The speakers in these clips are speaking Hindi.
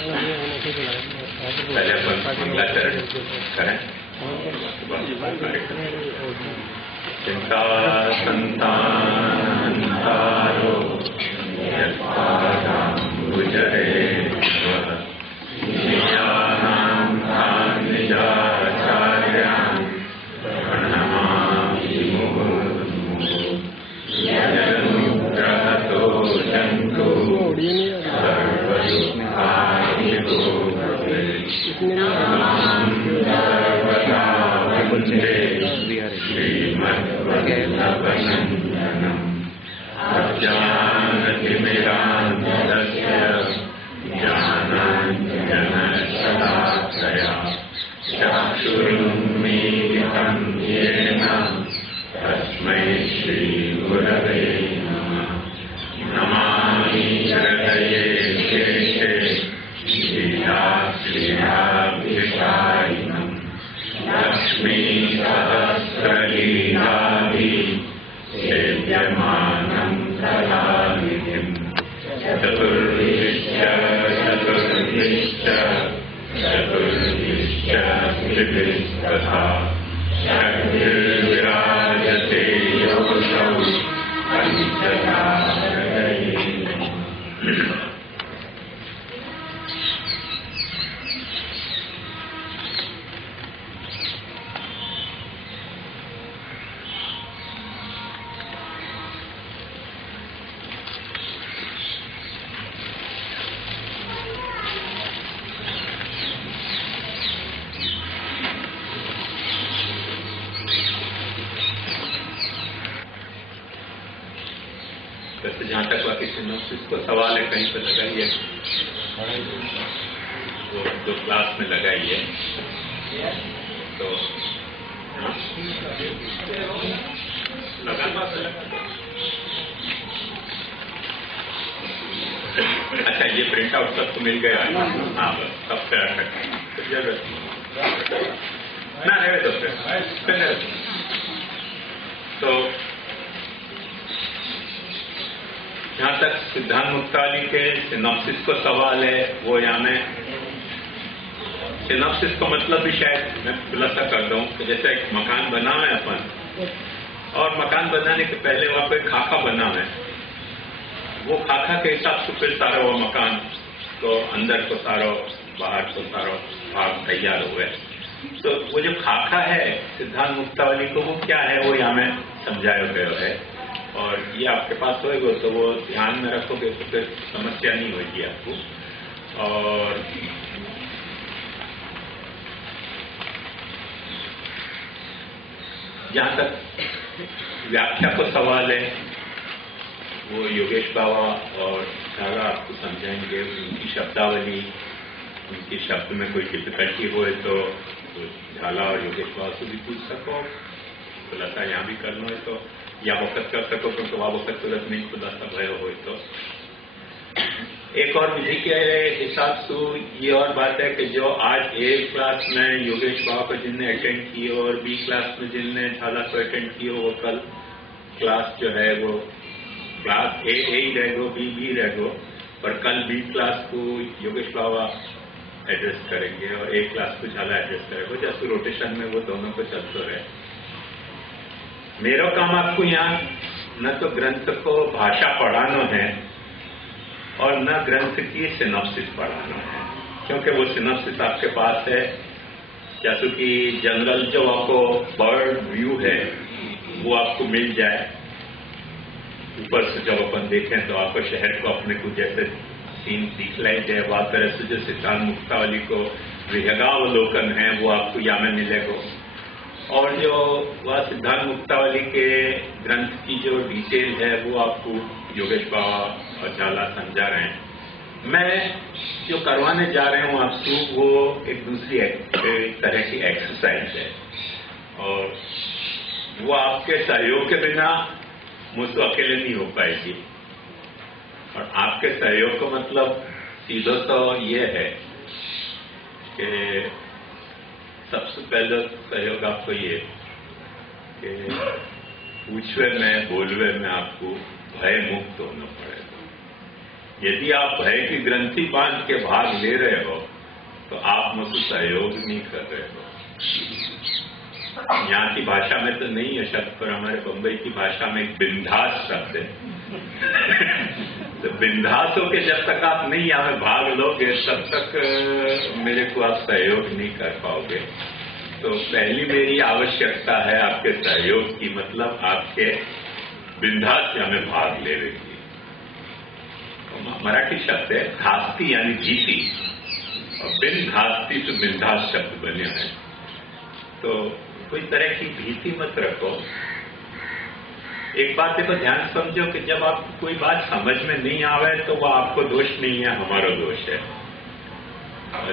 पहले अपन मंगलाचरण करें। चिंता संतारो गुजरे तस्मै श्री गुरवे नमः। नमामि हृदये शेषे श्रीराभिषायिनम् लक्ष्मी सहस्रलीलाभि सेव्यमानं कलानिधिम् चतुर्भिश्च त्रिभिस्तथा विराजते योषौ पंचदा हृदये। वैसे जहाँ तक बाकी सिनोप्सिस को सवाल है कहीं पर लगाइए, वो जो क्लास में लगाइए तो अच्छा ये प्रिंट आउट सबको मिल गया। हाँ बस सब तैयार करते ना रहे तो जहाँ तक सिद्धांत मुक्तावली के सिनॉप्सिस को सवाल है, वो यहाँ में सिनॉप्सिस का मतलब भी शायद मैं खुलासा कर दूं कि जैसे एक मकान बना है अपन, और मकान बनाने के पहले वहाँ पे खाका बना है, वो खाका के हिसाब से फिर सारा वो मकान तो अंदर को सारो बाहर को सारो भाग तैयार हुए। तो वो जो खाका है सिद्धांत मुक्तावली को, वो क्या है वो यहाँ में समझाया गया है, और ये आपके पास होएगा तो वो ध्यान में रखोगे तो फिर समस्या नहीं होगी आपको। और जहाँ तक व्याख्या को सवाल है, वो योगेश बाबा और झाला आपको समझाएंगे। उनकी शब्दावली, उनकी शब्द में कोई डिफिकल्टी होए तो झाला और योगेश बाबा से भी पूछ सको, खुलासा यहाँ भी करना है तो या वक्त कर सको, क्योंकि वह वक्त तुरंत नहीं खुलासा भय हो। तो एक और विधि के हिसाब से ये और बात है कि जो आज ए क्लास में योगेश बाबा को जिनने अटेंड की और बी क्लास में जिनने झाला को अटेंड की, वो कल क्लास जो है वो क्लास ए ही रहेगो, बी रहेगो, पर कल बी क्लास को योगेश बाबा एड्रेस करेंगे और ए क्लास को झाला एड्रेस करेगा, जैसे रोटेशन में वो दोनों को चलते रहे। मेरा काम आपको यहाँ न तो ग्रंथ को भाषा पढ़ाना है और न ग्रंथ की सिनॉप्सिस पढ़ाना है, क्योंकि वो सिनॉप्सिस आपके पास है। जैसे कि जनरल जो आपको बर्ड व्यू है वो आपको मिल जाए, ऊपर से जब अपन देखें तो आपको शहर को अपने को जैसे सीन दिखलाई जाए, वह तरह से जो सिद्धांत मुक्तावली को विहंगावलोकन है वो आपको यहाँ में मिलेगा। और जो वह सिद्धांत मुक्तावली के ग्रंथ की जो डिटेल है वो आपको योगेश बाबा और झाला समझा रहे हैं। मैं जो करवाने जा रहे हूँ आपको वो एक दूसरी तरह की एक्सरसाइज है, और वो आपके सहयोग के बिना मुझसे अकेले नहीं हो पाएगी। और आपके सहयोग का मतलब सीधा तो ये है कि सबसे पहले सहयोग आपको ये कि पूछवे में बोलवे में आपको भय मुक्त होना पड़ेगा। यदि आप भय की ग्रंथि बांध के भाग ले रहे हो तो आप मुझसे सहयोग नहीं कर रहे हो। यहाँ की भाषा में तो नहीं है शब्द, पर हमारे बंबई की भाषा में एक बिंदास शब्द है। तो बिंदास होके जब तक आप नहीं यहाँ भाग लोगे तब तक मेरे को आप सहयोग नहीं कर पाओगे। तो पहली मेरी आवश्यकता है आपके सहयोग की, मतलब आपके बिंदास से हमें भाग ले रही। मराठी शब्द है धास्ती यानी भीति, और बिन धास्ती से बिंदास शब्द बने हैं। तो कोई तरह की भीति मत रखो। एक बात देखो, ध्यान समझो कि जब आपको कोई बात समझ में नहीं आवे तो वो आपको दोष नहीं है, हमारा दोष है।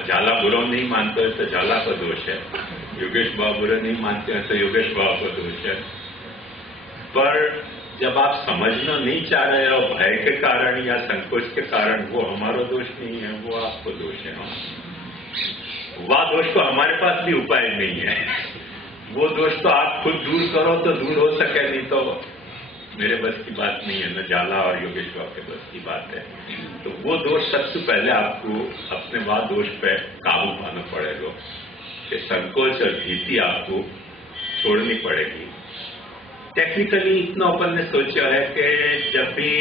जाला बुरा नहीं मानते हो तो जाला का दोष है, योगेश बाबा बुरा नहीं मानते हैं तो योगेश बाबा का दोष है। पर जब आप समझना नहीं चाह रहे हो भय के कारण या संकोच के कारण, वो हमारा दोष नहीं है, वो आपको दोष है। वह दोष तो हमारे पास भी उपाय नहीं है। वो दोष तो आप खुद दूर करो तो दूर हो सके, नहीं तो मेरे बस की बात नहीं है, न जाला और योगेश बाबा के बस की बात है। तो वो दोष सबसे पहले आपको अपने वह दोष पे काबू पाना पड़ेगा कि संकोच और भीति आपको छोड़नी पड़ेगी। टेक्निकली इतना अपन ने सोचा है कि जब भी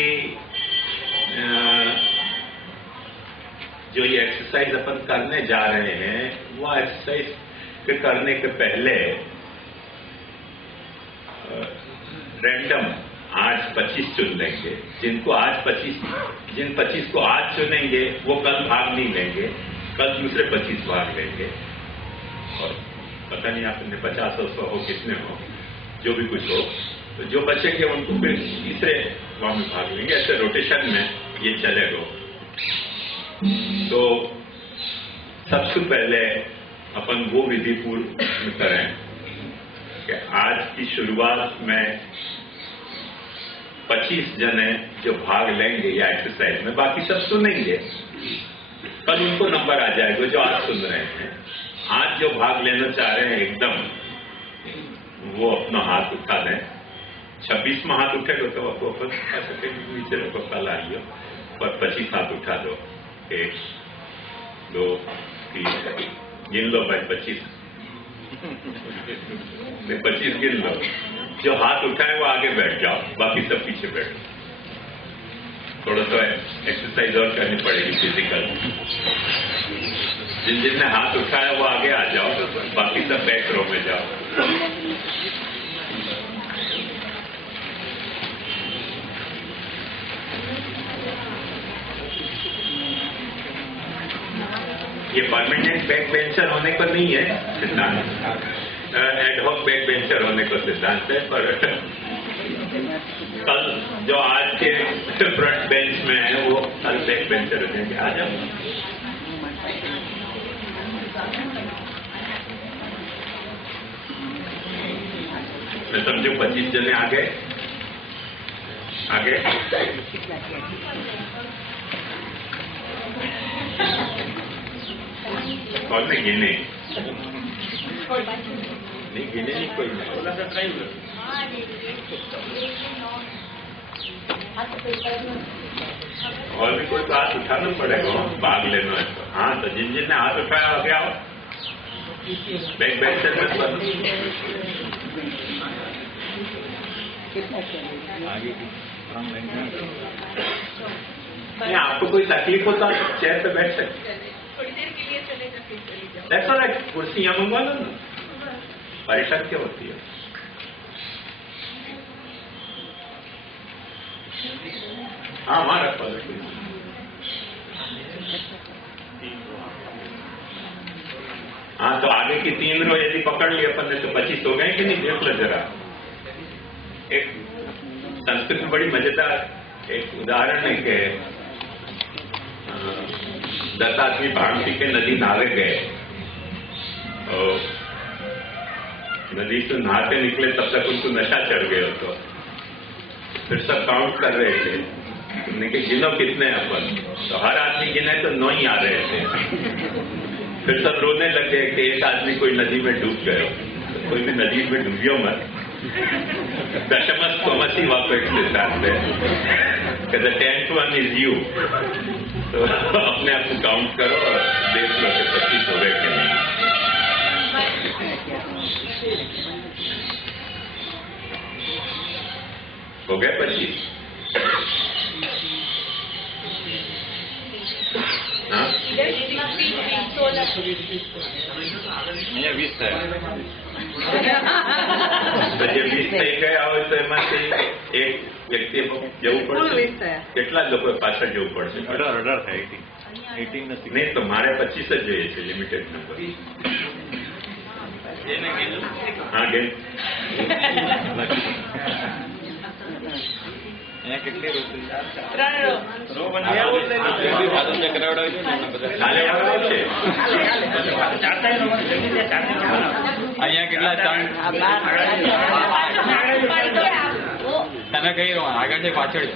जो ये एक्सरसाइज अपन करने जा रहे हैं, वो एक्सरसाइज के करने के पहले रैंडम आज 25 चुन लेंगे। जिन 25 को आज चुनेंगे वो कल भाग नहीं लेंगे, कल दूसरे 25 भाग लेंगे। और पता नहीं आपने 50 और 100 हो कितने हो, जो भी कुछ हो, तो जो बचेंगे उनको फिर तीसरे भाग में भाग लेंगे। ऐसे रोटेशन में ये चलेगा। तो सबसे पहले अपन वो विधि पूर्ण करें कि आज की शुरुआत में 25 जने जो भाग लेंगे या एक्सरसाइज में, बाकी सब सुनेंगे, कल उनको नंबर आ जाएगा जो आज सुन रहे हैं। आज जो भाग लेना चाह रहे हैं एकदम, वो अपना हाथ उठा दें। 26 में हाथ उठेगा तो आपको उठा सकेंगे, नीचे रखो, कल आइए। पर 25 हाथ उठा दो, 1 2 3 गिन लो भाई, 25 गिन लो। जो हाथ उठाए वो आगे बैठ जाओ, बाकी सब पीछे बैठो। थोड़ा सा एक्सरसाइज और करनी पड़ेगी फिजिकल। जिन ने हाथ उठाया वो आगे आ जाओ, बाकी सब बैक रो में जाओ। ये परमानेंट बैक बेंचर होने को नहीं है सिद्धांत, एडहॉक बैक बेंचर होने को सिद्धांत है। पर कल जो आज के फ्रंट बेंच में है वो कल बैक बेंचर हो जाएंगे। आ जाओ। मैं समझो 25 जने आ गए। और नहीं गिने, नहीं गिने नहीं कोई नहीं। और भी कोई बात उठाना पड़ेगा, भाग लेना है तो। हाँ, तो जिन ने हाथ उठाया आगे आओ, बैक बेंचर में बनो। नहीं, आपको कोई तकलीफ होता है चेयर पे बैठ सकते, थोड़ी देर के लिए चलेगा, फिर चली जाओ। ऐसा ना कुर्सियां मंगवा लो ना, परेशान क्या होती है। हाँ, वहां रख पा लो। हाँ, तो आगे की 3 रो यदि पकड़ लिए अपन ने तो 25 हो गए कि नहीं, देख लो जरा। एक संस्कृत में बड़ी मजेदार एक उदाहरण है कि 10 आदमी भांग पी के नदी नहावे गए और नदी से नहाते निकले तब तक उनको नशा चढ़ गया। तो फिर सब काउंट कर रहे थे, उन्होंने कि गिनो कितने अपन, तो हर आदमी गिने तो 9 ही आ रहे थे। फिर सब रोने लगे कि एक आदमी कोई नदी में डूब गए। तो कोई भी नदी में डूबियो मत, दशमस त्वमसि वापस सिद्धांत है। कि the 10th one is you. तो अपने आप को काउंट करो और देख लो कि 25 हो गए कि नहीं. हो गए 25? हाँ? અહીંયા 20 થયા. તો જે 20 થઈ ગયા હોય તો એમાંથી એક વ્યક્તિ જવું પડશે. કેટલા લોકો પાછળ જવું પડશે? 18 થાય. 18 નથી. નહીં તો મારે 25 જ જોઈએ છે, લિમિટેડ નંબર. હા કે અહીંયા કેટલી રો? 3 રો. અહીંયા કેટલા? તમે કઈ રો? આગળ છે પાછળ?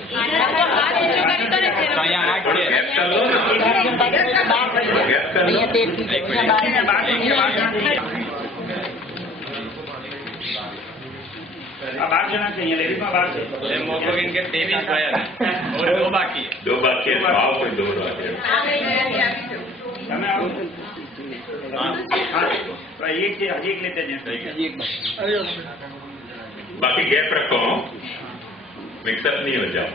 અહીંયા 8 છે. इनके 23 और 2 बाकी है. 2 बाकी है. आओ कोई 2 बाकी है. एक लेते हैं. बाकी गैप रखो, मिक्सअप नहीं हो जाओ.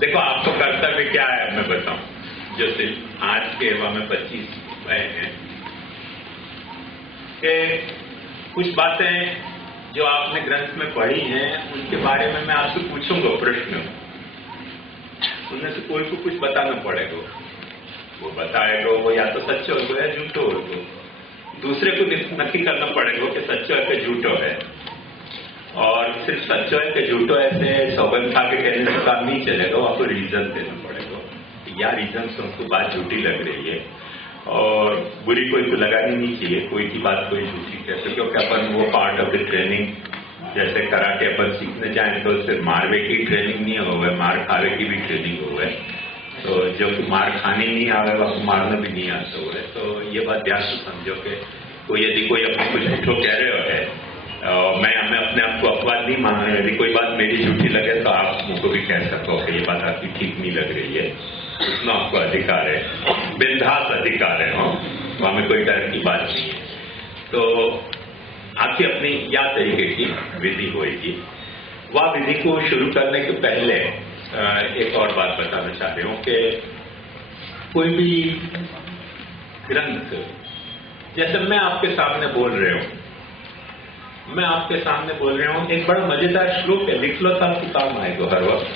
देखो आपको कर्तव्य क्या है मैं बताऊं. जो सिर्फ आज के एवं में 25 भय हैं कि कुछ बातें जो आपने ग्रंथ में पढ़ी हैं उनके बारे में मैं आपसे पूछूंगा प्रश्न. उनमें से कोई को कुछ बताना पड़ेगा. वो बताएगा वो या तो सच्चो हो या झूठो हो. दूसरे को नक्की करना पड़ेगा कि सच्चो है कि झूठो है. और सिर्फ सच्चो है कि झूठो ऐसे सौगंध खा के कहने से काम नहीं चलेगा. वो आपको रीजन देना पड़ेगा. या रीजन से उनको बात झूठी लग रही है और बुरी कोई को लगानी नहीं चाहिए. कोई की बात कोई झूठी कहते, क्योंकि अपन वो पार्ट ऑफ द ट्रेनिंग, जैसे कराटे अपन सीखने जाए तो सिर्फ मारवे की ट्रेनिंग नहीं हो गए, मार खावे की भी ट्रेनिंग हो गए. तो जब मार खाने नहीं आवे वह मारना भी नहीं आता हुआ है. तो ये बात ध्यान से समझो कि कोई यदि कोई अपने कुछ झूठो कह रहे हो है, मैं अपने आप को अपवाद नहीं मान रहा. यदि कोई बात मेरी झूठी लगे तो आप मुझको भी कह सको कि ये बात आपकी ठीक नहीं लग रही है. उसमें आपको अधिकार है, बिंदास अधिकार है. वहां में कोई डर की बात नहीं है. तो आपकी अपनी या तरीके की विधि होगी. वह विधि को शुरू करने के पहले एक और बात बताना चाह रही हूं कि कोई भी ग्रंथ, जैसे मैं आपके सामने बोल रहे हूं, एक बड़ा मजेदार श्लोक है, लिख लो तो आपको काम आएगा हर वक्त.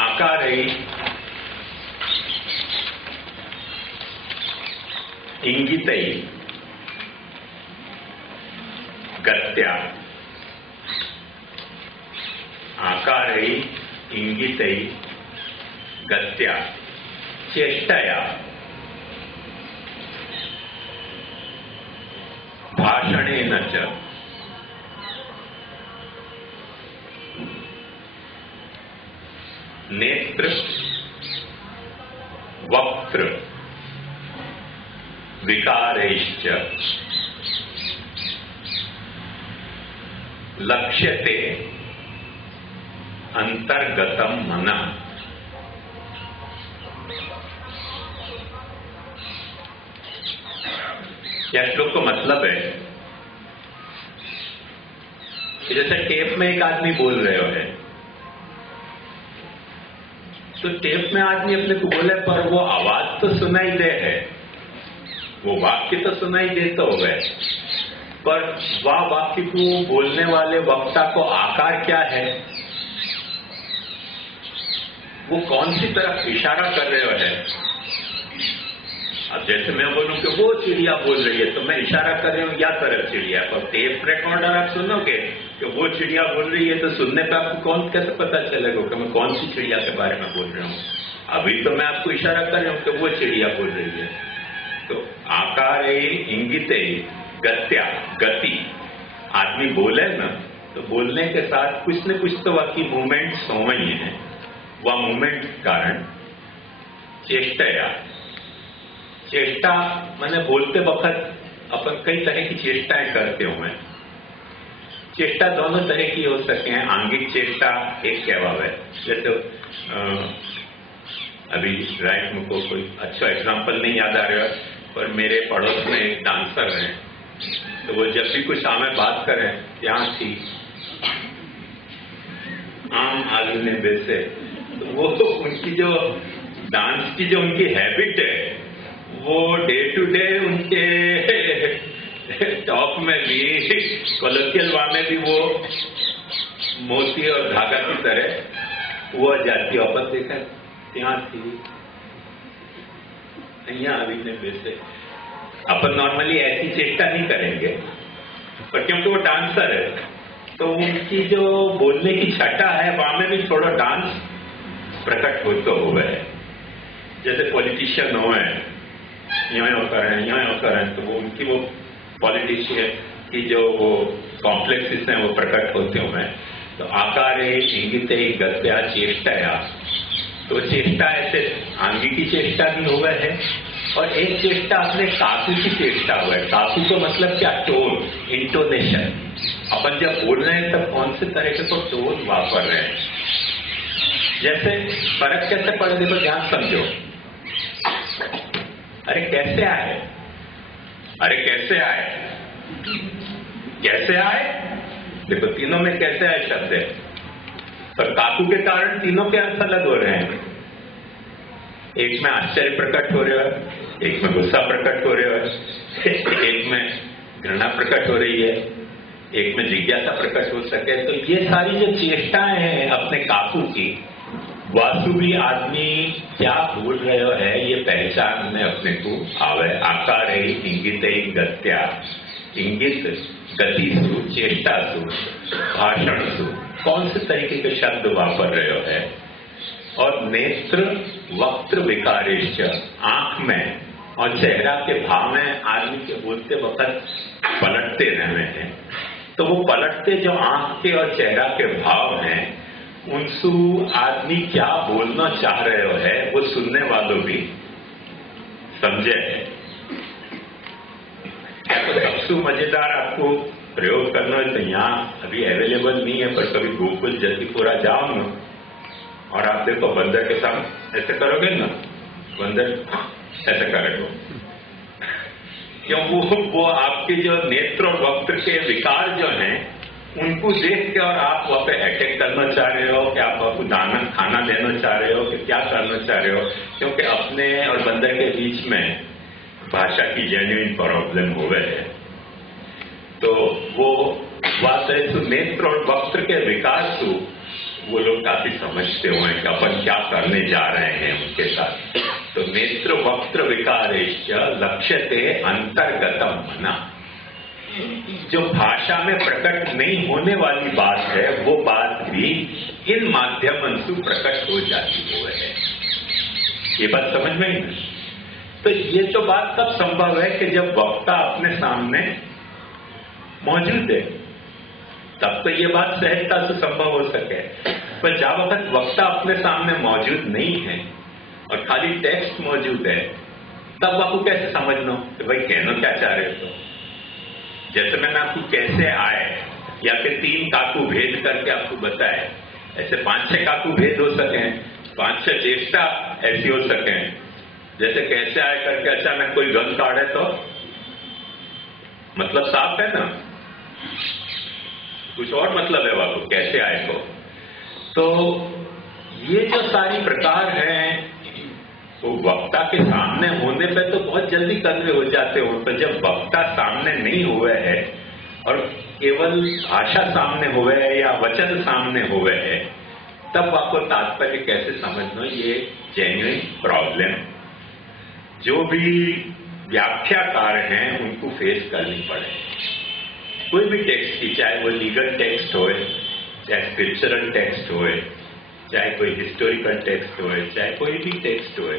आकारई इंगितई गत्या. आकारई इंगितई गत्या चेष्टया भाषणेन च नेत्र वक्त्र विकारैश्च लक्ष्यते अंतर्गतम मनः. यह श्लोक का मतलब है कि जैसे टेप में एक आदमी बोल रहे हो है, तो टेप में आदमी अपने को बोले पर वो आवाज तो सुनाई दे है, वो वाक्य तो सुनाई देता हो गए, पर वह वाक्य को बोलने वाले वक्ता को आकार क्या है, वो कौन सी तरफ इशारा कर रहे हो है. अब जैसे मैं बोलूं कि वो चिड़िया बोल रही है तो मैं इशारा कर रही हूँ या तरफ चिड़िया, पर टेप रिकॉर्डर आप सुनोगे कि वो चिड़िया बोल रही है तो सुनने पे आपको कैसे पता चलेगा कि मैं कौन सी चिड़िया के बारे में बोल रहा हूँ. अभी तो मैं आपको इशारा कर रहा हूँ कि वो चिड़िया बोल रही है. तो आकार इंगित गत्या गति, आदमी बोले ना तो बोलने के साथ कुछ न कुछ तो वाकई मूवमेंट सोवई है. वह मूवमेंट कारण चेष्टा मैंने बोलते वक्त अपन कई तरह की चेष्टाएं करते हुए, चेष्टा दोनों तरह की हो सकते हैं। आंगिक चेष्टा एक कहवा है, जैसे अभी राइट मुझको कोई अच्छा एग्जाम्पल नहीं याद आ रहा, पर मेरे पड़ोस में एक डांसर हैं, तो वो जब भी कुछ सामने बात करें, यहाँ थी आम आदमी वैसे, तो वो उनकी जो डांस की जो उनकी हैबिट है, वो डे टू डे उनके टॉक में भी, कोलोकियल में भी वो मोती और धागा की तरह वो जाती वापस देखा ત્યાં थी અહીંયા આવીને બેસે। अपन नॉर्मली ऐसी चेष्टा नहीं करेंगे, पर क्योंकि वो डांसर है तो उनकी जो बोलने की छटा है वहां में भी थोड़ा डांस प्रकट होता हुआ है। जैसे पॉलिटिशियन हो है, यहाँ करें, तो वो उनकी वो पॉलिटिशियन की जो वो कॉम्प्लेक्सिस हैं वो प्रकट होते हुए। तो आकार इंगित गत्या चेष्टा, तो चेष्टा ऐसे आंगिक की चेष्टा भी हुआ है, और एक चेष्टा अपने काकू की चेष्टा हुआ है। काकू को मतलब क्या? Tone, intonation. अपन जब बोल रहे हैं तब कौन से तरह के तो टोन वापर रहे हैं। जैसे फर्क कैसे पड़े, देखो ध्यान समझो। अरे कैसे आए, अरे कैसे आए, कैसे आए, देखो तीनों में कैसे आए शब्द है, पर काकू के कारण तीनों के अर्थ अलग हो रहे हैं। एक में आश्चर्य प्रकट हो रहा है, एक में गुस्सा प्रकट हो रहा है, एक में घृणा प्रकट हो रही है, एक में जिज्ञासा प्रकट हो सके। तो ये सारी जो चेष्टाएं हैं अपने काकू की, वास्तु भी आदमी क्या बोल रहे है ये पहचान में अपने को आवे। आकार है इंगित गत्या, इंगित गति सु, चेष्टा सु, भाषण सु, कौन से तरीके के शब्द वापर रहे हो है। और नेत्र वक्त्र विकारेश, आंख में और चेहरा के भाव में आदमी के बोलते वक्त पलटते रहने हैं। तो वो पलटते जो आंख के और चेहरा के भाव हैं, उनसु आदमी क्या बोलना चाह रहे हो है वो सुनने वालों भी समझे है। तो सबसे मजेदार आपको प्रयोग करना है, तो यहाँ अभी अवेलेबल नहीं है, पर कभी गोकुल जतिपुरा जाओ ना और आप देखो बंदर के साथ ऐसे करोगे ना, बंदर ऐसे करेगा, क्यों? वो आपके जो नेत्र और वक्त्र के विकार जो हैं उनको देख के, और आप वहां पे अटैक करना चाह रहे हो कि आप आपको दाना खाना देना चाह रहे हो कि क्या करना चाह रहे हो, क्योंकि अपने और बंदर के बीच में भाषा की जेन्युइन प्रॉब्लम हो गए है। तो वो बात है, तो नेत्र और वक्त्र के विकास को वो लोग काफी समझते हुए कि अपन क्या करने जा रहे हैं उनके साथ। तो नेत्र वक्त्र विकारेश लक्ष्यते अंतर्गतम मना, जो भाषा में प्रकट नहीं होने वाली बात है वो बात भी इन माध्यमों से प्रकट हो जाती है। ये बात समझ में ही नहीं। तो ये तो बात तब संभव है कि जब वक्ता अपने सामने मौजूद है, तब तो ये बात सहजता से संभव हो सके। पर जब वक्त वक्ता अपने सामने मौजूद नहीं है और खाली टेक्स्ट मौजूद है, तब आपको कैसे समझना कि भाई कहना क्या चाह रहे हो। जैसे मैंने आपको कैसे आए या फिर 3 काकू भेद करके आपको बताए, ऐसे 5-6 काकू भेद हो सके, 5-6 चेष्टा ऐसी हो सके। जैसे कैसे आए करके अचानक कोई गन काढ़े तो मतलब साफ है ना, कुछ और मतलब है वहां को कैसे आए को। तो ये जो सारी प्रकार हैं वो वक्ता के सामने होने पे तो बहुत जल्दी कन्वे हो जाते हो, पर जब वक्ता सामने नहीं हुए है और केवल भाषा सामने हुए है या वचन सामने हुए है, तब आपको तात्पर्य कैसे समझना, ये जेन्युइन प्रॉब्लम जो भी व्याख्याकार हैं उनको फेस करनी पड़े। कोई भी टेक्स्ट की, चाहे वो लीगल टेक्स्ट हो, चाहे स्क्रिप्चरल टेक्स्ट हो, चाहे कोई हिस्टोरिकल टेक्स्ट हो, चाहे कोई भी टेक्स्ट हो,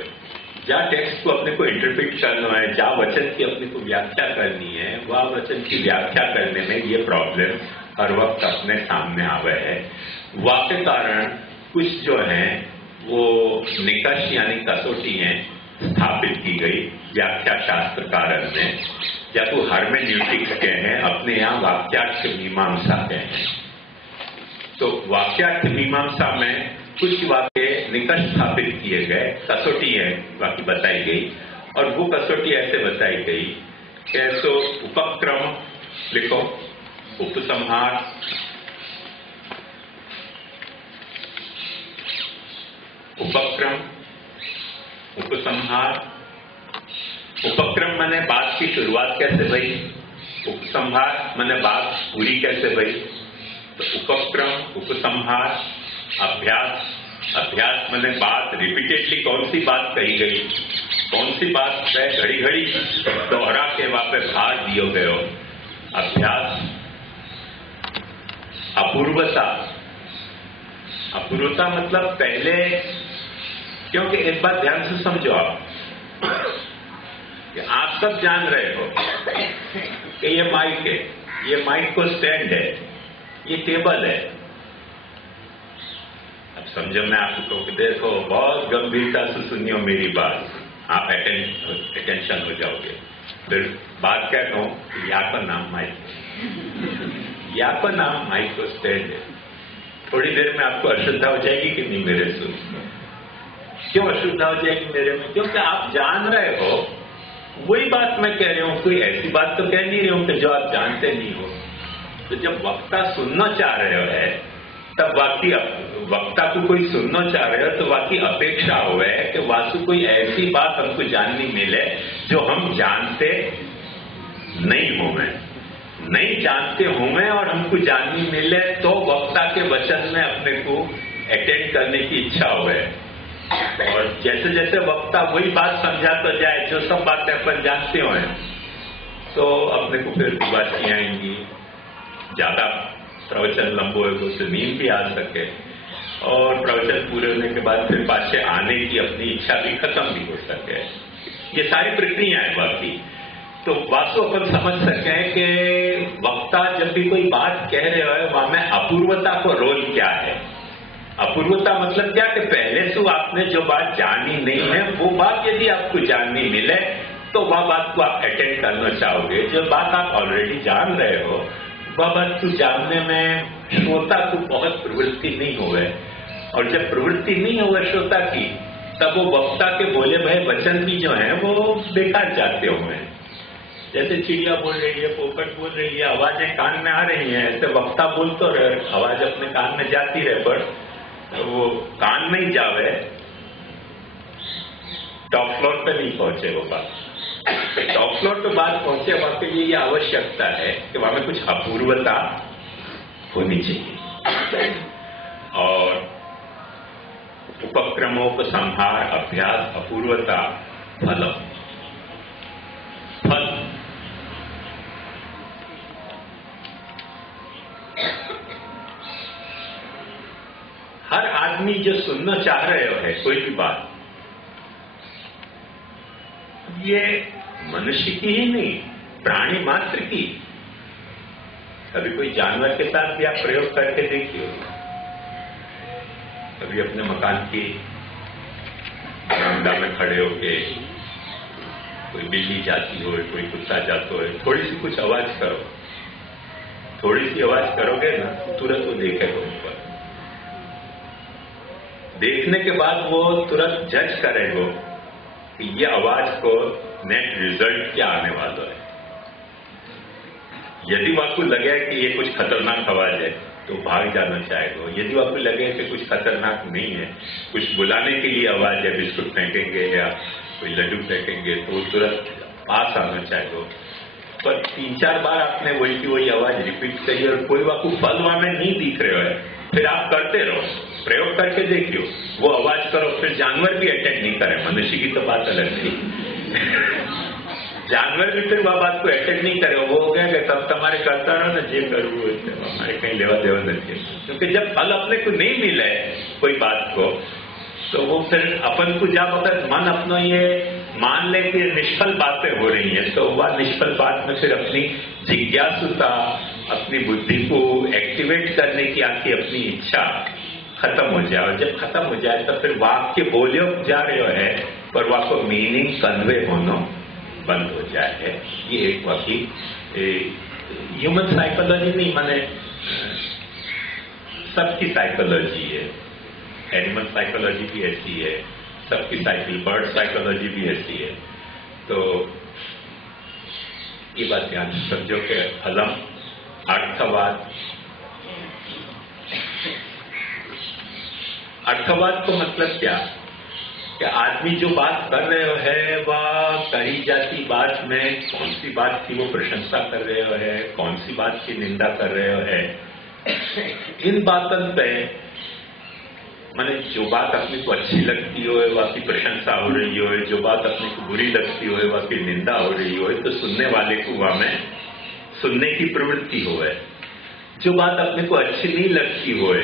जहाँ टेक्स्ट को अपने को इंटरप्रेट करना है, जहाँ वचन की अपने को व्याख्या करनी है, वह वचन की व्याख्या करने में ये प्रॉब्लम हर वक्त अपने सामने आवे है। वाक्य कारण कुछ जो है वो निकष यानी कसौटी है स्थापित की गई व्याख्या शास्त्रकारन ने, जाको हार्मेन्यूटिक्स कहे हैं, अपने यहाँ वाक्यार्थ मीमांसा कहे हैं। तो वाक्यार्थ मीमांसा में कुछ वाक्य निकट स्थापित किए गए, कसौटी है वाक्य बताई गई, और वो कसौटी ऐसे बताई गई कि तो उपक्रम लिखो, उपसंहार, उपक्रम, उपसंहार। उपक्रम माने बात की शुरुआत कैसे भई, उपसंहार माने बात पूरी कैसे भई। तो उपक्रम, उपसंहार, अभ्यास, अभ्यास माने बात रिपीटेडली कौन सी बात कही गई, कौन सी बात घड़ी घड़ी दोहरा के वहां पे भार दियो गयो, अभ्यास। अपूर्वता, अपूर्वता मतलब पहले, क्योंकि एक बात ध्यान से समझो आप सब जान रहे हो कि ये माइक है, ये माइक को स्टैंड है, ये टेबल है। अब समझो मैं आपको कहूं कि देखो बहुत गंभीरता से सुनियो मेरी बात, आप अटेंशन हो जाओगे। फिर बात क्या कहूं कि या का नाम माइक है, या का नाम माइक को स्टैंड है। थोड़ी देर में आपको अश्रद्धा हो जाएगी कि नहीं मेरे सुन? क्यों अश्रद्धा हो जाएगी मेरे में? क्योंकि आप जान रहे हो, वही बात मैं कह रहा हूं, कोई ऐसी बात तो कह नहीं रही हूं कि जो आप जानते नहीं हो। तो जब वक्ता सुनना चाह रहे हो है, तब वाकई वक्ता को कोई सुनना चाह रहे हो तो वाकई अपेक्षा हो है कि वासु कोई ऐसी बात हमको जाननी मिले जो हम जानते नहीं होंगे, नहीं जानते होंगे और हमको जाननी मिले तो वक्ता के वचन में अपने को अटेंड करने की इच्छा हो है। और जैसे जैसे वक्ता वही बात समझाता जाए जो सब बातें अपन जानते हो, तो अपने को फिर बातें आएंगी, ज्यादा प्रवचन लंबो है तो नींद भी आ सके, और प्रवचन पूरे होने के बाद फिर पाछे आने की अपनी इच्छा भी खत्म भी हो सके। ये सारी प्रक्रिया है बाकी। तो वास्तव अपन समझ सके कि वक्ता जब भी कोई बात कह रहे हो वहां में अपूर्वता को रोल क्या है। अपूर्वता मतलब क्या कि पहले से आपने जो बात जानी नहीं है वो बात यदि आपको जाननी मिले तो वह बात को आप अटेंड करना चाहोगे। जो बात आप ऑलरेडी जान रहे हो वह बात को जानने में श्रोता को बहुत प्रवृत्ति नहीं हुए, और जब प्रवृत्ति नहीं हुए श्रोता की तब वो वक्ता के बोले भय वचन भी जो है वो बेकार जाते हुए। जैसे चिड़िया बोल रही है, पोपट बोल रही है, आवाजें कान में आ रही हैं, ऐसे वक्ता बोलते रहे, आवाज अपने कान में जाती रहे, पर वो कान नहीं जावे, टॉप फ्लोर पे नहीं पहुंचे वो बात। टॉप फ्लोर पे बात पहुंचे वहां के लिए ये आवश्यकता है कि वहां में कुछ अपूर्वता होनी चाहिए। और उपक्रमोपसंहार, अभ्यास, अपूर्वता, फल। फल हर आदमी जो सुनना चाह रहे हो है कोई भी बात, ये मनुष्य की ही नहीं, प्राणी मात्र की। कभी कोई जानवर के साथ भी आप प्रयोग करके देखिए, कभी अपने मकान की बरामदा में खड़े होके कोई बिल्ली जाती हो, कोई कुत्ता जाता हो, थोड़ी सी कुछ आवाज करो, थोड़ी सी आवाज करोगे ना तुरंत वो देखेगा ऊपर। देखने के बाद वो तुरंत जज करेगा कि ये आवाज को नेट रिजल्ट क्या आने वाला है। यदि आपको लगे कि ये कुछ खतरनाक आवाज है तो भाग जाना चाहेगा। यदि आपको लगे कि कुछ खतरनाक नहीं है, कुछ बुलाने के लिए आवाज है, बिस्कुट फेंकेंगे या कोई लड्डू फेंकेंगे, तो तुरंत पास आना चाहेगा। पर 3-4 बार आपने वही की वही आवाज रिपीट करी और कोई आपको फल वहां में नहीं दिख रहे है, फिर आप करते रहो, प्रयोग करके देखियो, वो आवाज करो, फिर जानवर भी अटेंड नहीं करे। मनुष्य की तो बात अलग थी, जानवर भी फिर वह बात को अटेंड नहीं करे। वो हो गया कि तब तुम्हारे करता रहो ना, जे करू हमारे कहीं लेवा देवा नहीं। क्योंकि जब फल अपने को नहीं मिले कोई बात को, तो वो फिर अपन को जब अगर मन अपना ये मान ले कि निष्फल बातें हो रही हैं, तो वह निष्फल बात में फिर अपनी जिज्ञासुता, अपनी बुद्धि को एक्टिवेट करने की आपकी अपनी इच्छा खत्म हो जाए। और जब खत्म हो जाए तो फिर वाक्य बोले जा रहे हो है, पर वहां को मीनिंग कन्वे होना बंद हो जाए। ये एक बाकी ह्यूमन साइकोलॉजी नहीं, माने सबकी साइकोलॉजी है। एनिमल साइकोलॉजी भी ऐसी है, सबकी बर्ड साइकोलॉजी भी ऐसी है। तो ये बात ध्यान समझो कि अलम अर्थवाद को मतलब क्या कि आदमी जो बात कर रहे है वह कही जाती बात में कौन सी बात की वो प्रशंसा कर रहे है, कौन सी बात की निंदा कर रहे है। इन बातों पे माने जो बात अपने को अच्छी लगती हो वह की प्रशंसा हो रही हो, जो बात अपने को बुरी लगती हो वह की निंदा हो रही हो, तो सुनने वाले को वह में सुनने की प्रवृत्ति हो। जो बात अपने को अच्छी नहीं लगती हो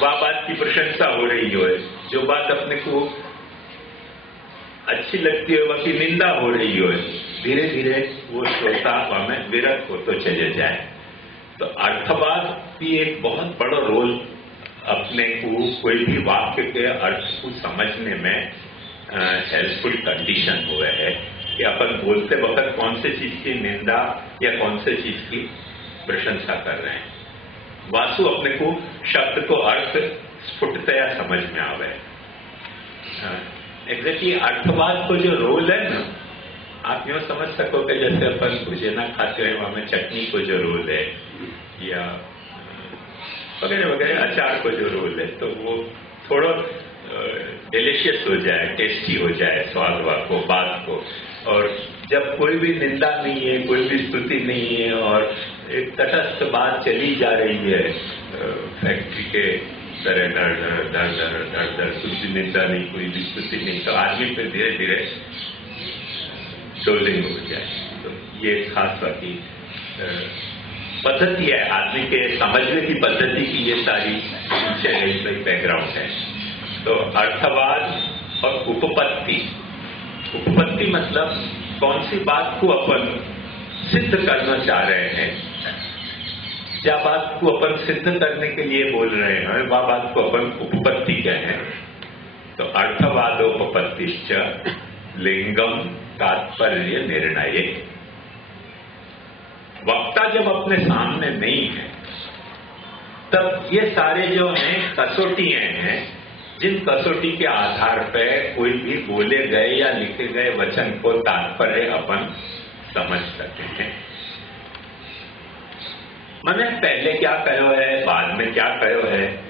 वह बात की प्रशंसा हो रही हो, जो बात अपने को अच्छी लगती है वह की निंदा हो रही हो, धीरे धीरे वो श्रोता वह में विरक्त हो तो चले जाए। तो अर्थवाद भी एक बहुत बड़ा रोल अपने को कोई भी वाक्य के अर्थ को समझने में हेल्पफुल कंडीशन हुआ है कि अपन बोलते वक्त कौन से चीज की निंदा या कौन से चीज की प्रशंसा कर रहे हैं। वासु अपने को शब्द को अर्थ स्फुटतया समझ में आवे। एग्जैक्टली अर्थवाद को जो रोल है ना, आप यूँ समझ सको कि जैसे अपन भुजिया खाते हैं वहां में चटनी को जो रोल है या वगैरह वगैरह अचार को जो रोल है, तो वो थोड़ा डिलीशियस हो जाए, टेस्टी हो जाए स्वाद को बात को। और जब कोई भी निंदा नहीं है, कोई भी स्तुति नहीं है और एक तटस्थ बात चली जा रही है फैक्ट्री के तरह दर कुछ निंदा नहीं, कोई भी स्तुति नहीं, तो आदमी फिर धीरे धीरे डोलिंग हो जाए। तो ये खास बाकी पद्धति है आदमी के समझने की पद्धति की, ये सारी पीछे बैकग्राउंड है। तो अर्थवाद और उपपत्ति मतलब कौन सी बात को अपन सिद्ध करना चाह रहे हैं, क्या बात को अपन सिद्ध करने के लिए बोल रहे हैं, वह बात को अपन उपपत्ति कहें। तो अर्थवाद उपपत्तिश्च लिंगम तात्पर्य निर्णय। वक्ता जब अपने सामने नहीं है तब ये सारे जो हैं कसौटियां हैं, जिन कसौटी के आधार पर कोई भी बोले गए या लिखे गए वचन को तात्पर्य अपन समझ सकते हैं। मैंने पहले क्या कहो है, बाद में क्या कहो है,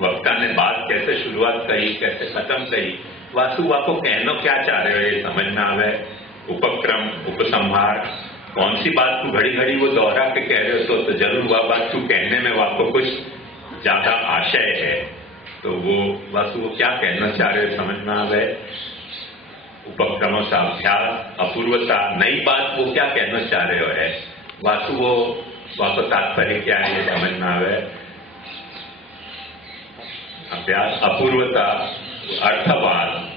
वक्ता ने बात कैसे शुरुआत करी, कैसे खत्म करी, वासु को कहना क्या चाह रहे हो ये समझ में आवे। उपक्रम, उपसंहार, कौन सी बात को घड़ी घड़ी वो दोहरा के कह रहे हो तो जरूर वह बात को कहने में आपको कुछ ज्यादा आशय है, तो वो वासु वो क्या कहना चाह रहे हो समझ में आवे। उपक्रमों का अभ्यास, अपूर्वता, नई बात वो क्या कहना चाह रहे हो है, वासु वो वापस तात्पर्य क्या है ये समझ में आवे। अभ्यास, अपूर्वता, अर्थवाद,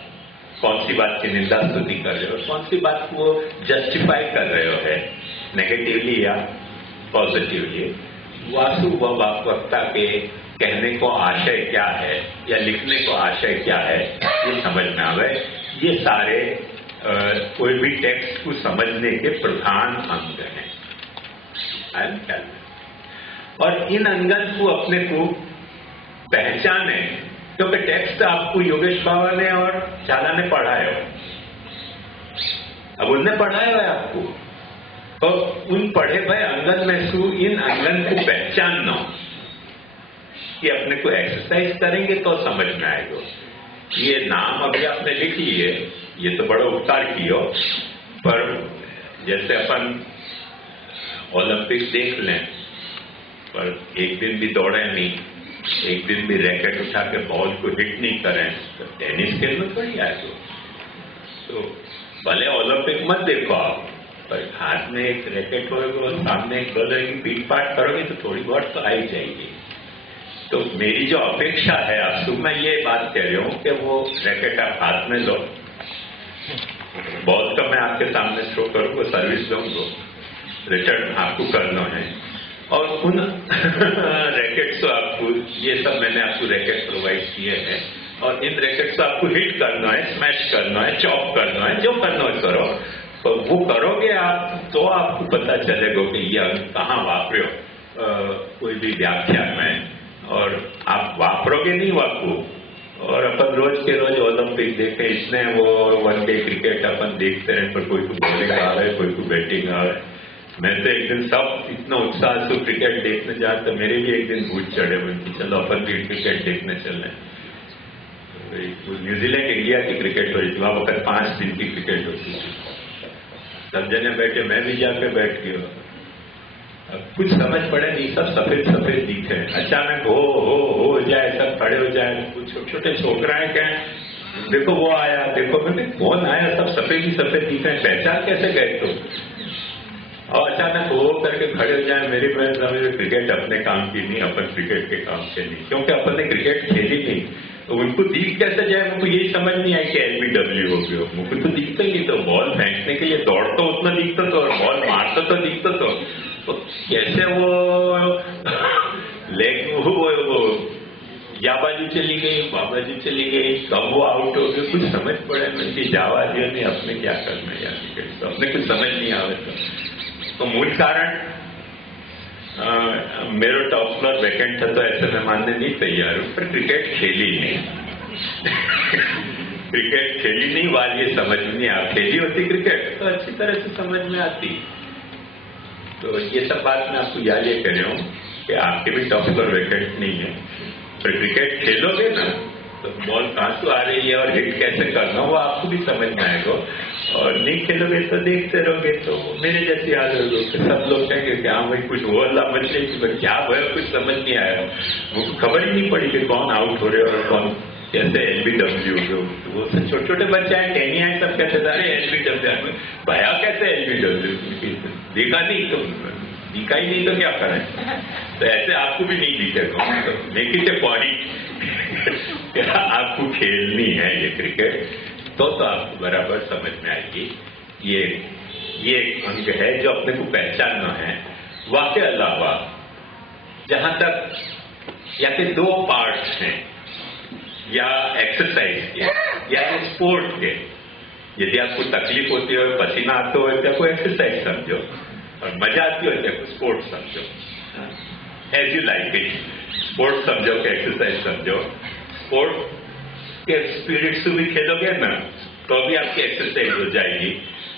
कौन सी बात की निंदा स्तुति कर रहे हो, कौन सी बात को जस्टिफाई कर रहे हो है, नेगेटिवली या पॉजिटिवली। वासु व वक्ता के कहने को आशय क्या है या लिखने को आशय क्या है ये समझ में आवे। ये सारे कोई भी टेक्स्ट को समझने के प्रधान अंग हैं। और इन अंगन को अपने को पहचाने, क्योंकि टेक्स्ट आपको योगेश बाबा ने और झाला ने पढ़ाया हो, अब उनने पढ़ाया है आपको, तो उन पढ़े हुए अंगन में से इन अंगन को पहचानना कि अपने को एक्सरसाइज करेंगे तो समझ में आएगा। ये नाम अभी आपने लिख लिए, ये तो बड़ा उपकार किया, पर जैसे अपन ओलंपिक देख लें पर एक दिन भी दौड़े नहीं, एक दिन भी रैकेट उठा के बॉल को हिट नहीं करें, तो टेनिस खेल में थोड़ी आएगा। तो भले ओलंपिक मत देखो आप, पर हाथ में एक रैकेट होगा और सामने एक बॉल रहेगी, पीट पाट करोगे तो थोड़ी बहुत तो आ ही जाएगी। तो मेरी जो अपेक्षा है आपसे, मैं ये बात कह रही हूँ कि वो रैकेट आप हाथ में लो, बॉल का मैं आपके सामने थ्रो करूँ, सर्विस दूंगा, रिटर्न आपको करना है। और उन रैकेट्स तो आपको, ये सब मैंने आपको रैकेट प्रोवाइड किए हैं, और इन रैकेट को आपको हिट करना है, स्मैश करना है, चॉप करना है, जो करना है करो। तो वो करोगे आप तो आपको पता चलेगा कि ये कहाँ वापरो कोई भी व्याख्यान में, और आप वापरोगे नहीं वापू। और अपन रोज के रोज ओलंपिक देखे, इसने वो वनडे क्रिकेट अपन देखते रहे, पर कोई को बॉलिंग आ रहा है, कोई को बैटिंग आ रहा है। मैं तो एक दिन सब इतना उत्साह से क्रिकेट देखने जाते, तो मेरे भी एक दिन भूत चढ़े कि चलो अपन भी क्रिकेट देखने चल रहे। न्यूजीलैंड इंडिया की क्रिकेट हो रही थी, वहां वक्त 5 दिन की क्रिकेट होती थी। सब जने बैठे, मैं भी जाके बैठ गया। अब कुछ समझ पड़े नहीं, सब सफेद सफेद दिखे। अचानक हो जाए, सब खड़े हो जाए। कुछ छोटे छोटे छोकराएं कहें देखो वो आया, देखो। मैंने कौन आया, सब सफेद ही सफेद दिखे, पहचान कैसे गए तो? और अचानक वो करके खड़े हो जाए। मेरी बहन समझ क्रिकेट अपने काम की नहीं, अपन क्रिकेट के काम से नहीं, क्योंकि अपन ने क्रिकेट खेली नहीं। तो उनको दिख कैसे जाए, मुझको यही समझ नहीं आई कि LBW हो गया। मुझको तो दिखता ही नहीं, तो बॉल फेंकने के लिए दौड़ता उतना दिखता तो, और बॉल मारता तो दिखता तो कैसे वो लेग वो या बाजू चली गई, बाजू चली गई, कब वो आउट हो गए, कुछ समझ पड़े नहीं कि जावा दिया नहीं, अपने क्या करना है यार क्रिकेट, तो अपने कुछ समझ नहीं आवे। तो मूल कारण मेरा टॉप फ्लोर वैकेंट था, तो ऐसे मैं मानने नहीं तैयार हूं, पर क्रिकेट खेली नहीं। क्रिकेट खेली नहीं, वाल ये समझ में नहीं आ। खेली होती क्रिकेट तो अच्छी तरह से समझ में आती। तो ये सब बात मैं आपको याद ये कर रहा हूं कि आपके भी टॉप फ्लोर वैकेंट नहीं है, पर क्रिकेट खेलोगे ना तो बॉल कहां से आ रही है और हिट कैसे करना वो आपको भी समझ में आएगा। और नहीं खेलोगे तो देखते रहोगे तो मेरे जैसी हाल होगी। सब लोग कहेंगे कि हाँ भाई कुछ हो अल्लाह बचे, क्या हुआ कुछ समझ नहीं आया, वो खबर ही नहीं पड़ी कि कौन आउट हो रहे और कौन कैसे LBW हो। वो छोटे छोटे बच्चे हैं, टेनी आए, सब कहते थे LBW भया कैसे LBW, देखा नहीं तो दिखा ही नहीं तो क्या करें। तो ऐसे आपको भी नहीं दिखेगा, तो देखी थे पॉइंट आपको खेलनी है ये क्रिकेट, तो आपको बराबर समझ में आएगी। ये अंग है जो अपने को पहचानना है। वाके अलावा जहां तक या फिर 2 पार्ट्स हैं, या एक्सरसाइज के या स्पोर्ट के, यदि आपको तकलीफ होती है और पसीना आता हो तो कोई एक्सरसाइज समझो, और मजा आती हो तो स्पोर्ट समझो, as you like it. Sport समझो कि एक्सरसाइज समझो। स्पोर्ट के स्पिरिट से भी खेलोगे ना तो भी आपकी एक्सरसाइज हो जाएगी,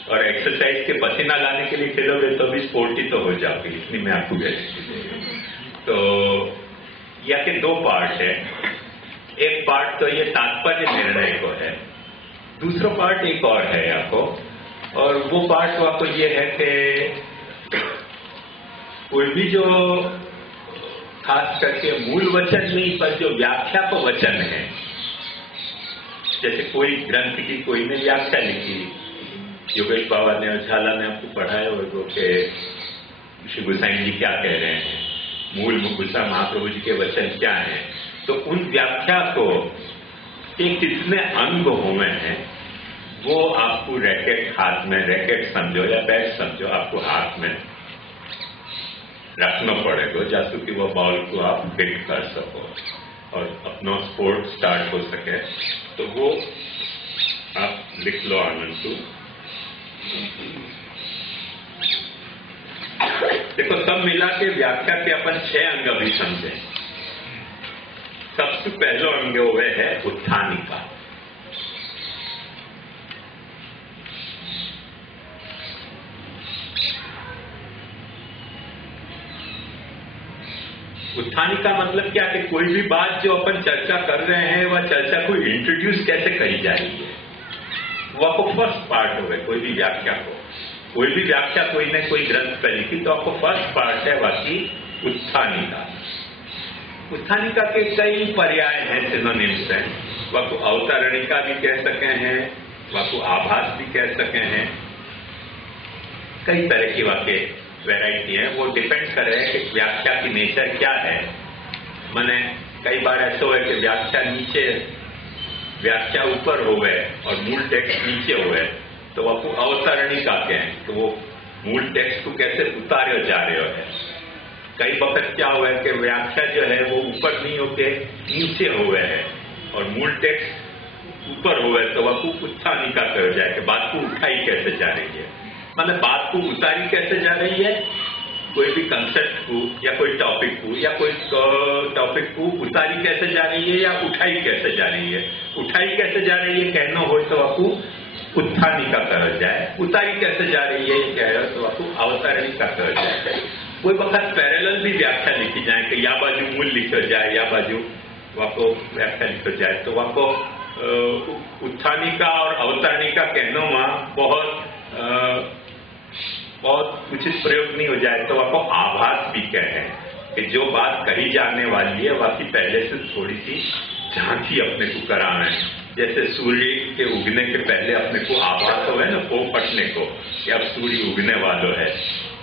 और एक्सरसाइज के पसीना लाने के लिए खेलोगे तो भी स्पोर्ट ही तो हो जाएगी। इसलिए मैं आपको तो या कि 2 पार्ट है। एक पार्ट तो ये तात्पर्य निर्णय को है, दूसरा पार्ट एक और है आपको, और वो पार्ट आपको ये है कि कोई भी जो खास करके मूल वचन नहीं पर जो व्याख्या को वचन है, जैसे कोई ग्रंथ की कोई ने व्याख्या लिखी, योगेश बाबा ने झाला ने आपको पढ़ाया होगा कि श्री गोसाई जी क्या कह रहे हैं, मूल मुकुसा महाप्रभु जी के वचन क्या हैं। तो उन व्याख्या को एक कितने अंग हुए हैं वो आपको रैकेट हाथ में, रैकेट समझो या बैट समझो, आपको हाथ में रखना पड़ेगा जैसे कि वो बॉल को आप हिट कर सको और अपना स्पोर्ट स्टार्ट हो सके। तो वो आप लिख लो आनंद। देखो सब मिला के व्याख्या के अपन 6 अंग अभी समझे। सबसे पहला अंग वह है उत्थानिका। उत्थानिका मतलब क्या कि कोई भी बात जो अपन चर्चा कर रहे हैं वह चर्चा को इंट्रोड्यूस कैसे करी जाएगी, वो आपको फर्स्ट पार्ट हो गए। कोई भी व्याख्या को, कोई भी व्याख्या कोई ने कोई ग्रंथ पर लिखी तो आपको फर्स्ट पार्ट है बाकी उत्थानिका। उत्थानिका के कई पर्याय हैं, सिनोनिम्स हैं। वह को अवतरणिका भी कह सके हैं, वह को आभास भी कह सके हैं, कई तरह की वाक्य वैरायटी है। वो डिपेंड कर रहे हैं कि व्याख्या की नेचर क्या है। मैंने कई बार ऐसा हुआ कि व्याख्या नीचे, व्याख्या ऊपर हो गए और मूल टेक्स्ट नीचे हो गए तो आपको अवतरणिका कहें, तो वो मूल टेक्स्ट को कैसे उतारे जा रहे हो है। कई वक्त क्या हुआ है कि व्याख्या जो है वो ऊपर नहीं होके नीचे हो गए है, और मूल टेक्स्ट ऊपर होवे तो वह को उत्थानी का कर जाए कि बात को उठाई कैसे जा रही है, मतलब बात को उतारी कैसे जा रही है, कोई भी कंसेप्ट को या कोई टॉपिक को या कोई टॉपिक को उतारी कैसे जा रही है या उठाई कैसे जा रही है। उठाई कैसे जा रही है कहना हो तो आपको उत्थानी का कर जाए, उतारी कैसे जा रही है ये कह रहे हो तो आपको अवतरणी का कर जाए। कोई वक्त पैरेलल भी व्याख्या लिखी जाए कि या बाजू मूल लिखो जाए या बाजू वाको व्याख्या लिखो जाए तो वाको उत्थानी का और अवतरणी का कहना में बहुत उचित प्रयोग नहीं हो जाए तो आपको आभास भी कहे कि जो बात कही जाने वाली है वाकी पहले से थोड़ी सी झांकी अपने को करावे। जैसे सूर्य के उगने के पहले अपने को आभास हो है ना को फटने को कि अब सूर्य उगने वालों है,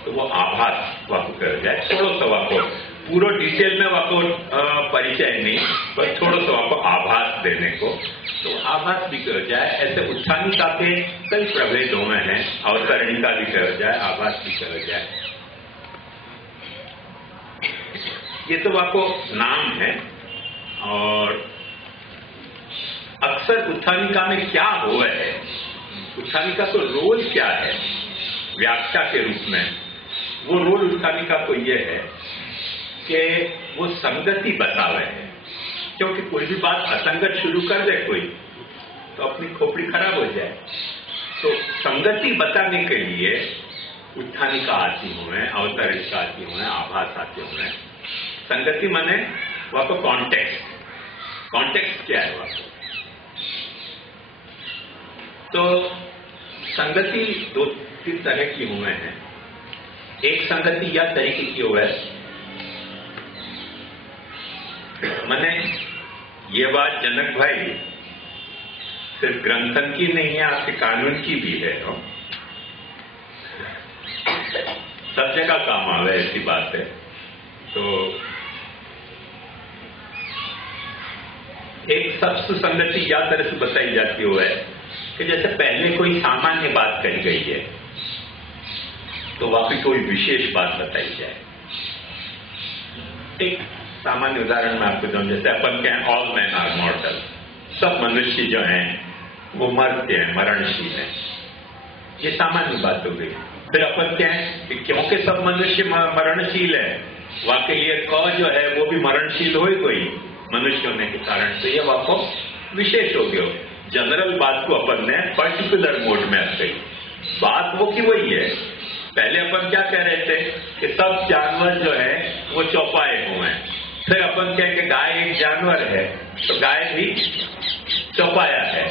तो वो आभास वाको कर जाए। थोड़ा सा वाको पूरा डिटेल में वाको परिचय नहीं पर थोड़ा सा वाको आभास देने को, तो आभास भी कर जाए। ऐसे उत्थानी का के कई प्रभेद हुए हैं, अवतरणी का भी कर जाए, आभास भी कर जाए। ये तो वाको नाम है। और अक्सर उत्थानिका में क्या हुआ है, उत्थानिका तो रोल क्या है व्याख्या के रूप में, वो रोल उत्थानिका को ये है कि वो संगति बतावे है। क्योंकि कोई भी बात असंगत शुरू कर दे कोई तो अपनी खोपड़ी खराब हो जाए, तो संगति बताने के लिए उत्थानिका आती हुए, अवतरिका आती हुए, आभास आते हुए। संगति माने वह तो कॉन्टेक्स्ट, कॉन्टेक्स्ट क्या है वह तो संगति दो तीन तरह की हुए हैं। एक संगति या तरीके की हुए मैंने ये बात जनक भाई सिर्फ ग्रंथन की नहीं है, आपके कानून की भी है। सब जगह काम आवे ऐसी बात है। तो एक सबसे संगति या तरह से बताई जाती है कि जैसे पहले कोई सामान्य बात कही गई है तो वाकई कोई विशेष बात बताई जाए। एक सामान्य उदाहरण में आपको दूं, जैसे अपन कहें ऑल मैन आर मॉर्टल, सब मनुष्य जो हैं वो मरते हैं, मरणशील हैं, ये सामान्य बात हो गई। फिर अपन कहें कि क्योंकि सब मनुष्य मरणशील है, वाकई ये क जो है वो भी मरणशील हो कोई मनुष्य होने के कारण, तो ये वाको विशेष हो गया। जनरल बात को अपन ने पर्टिकुलर मोड में कही, बात वो की वही है। पहले अपन क्या कह रहे थे कि सब जानवर जो है वो चौपाए हुए हैं, फिर अपन कह के गाय एक जानवर है तो गाय भी चौपाया है,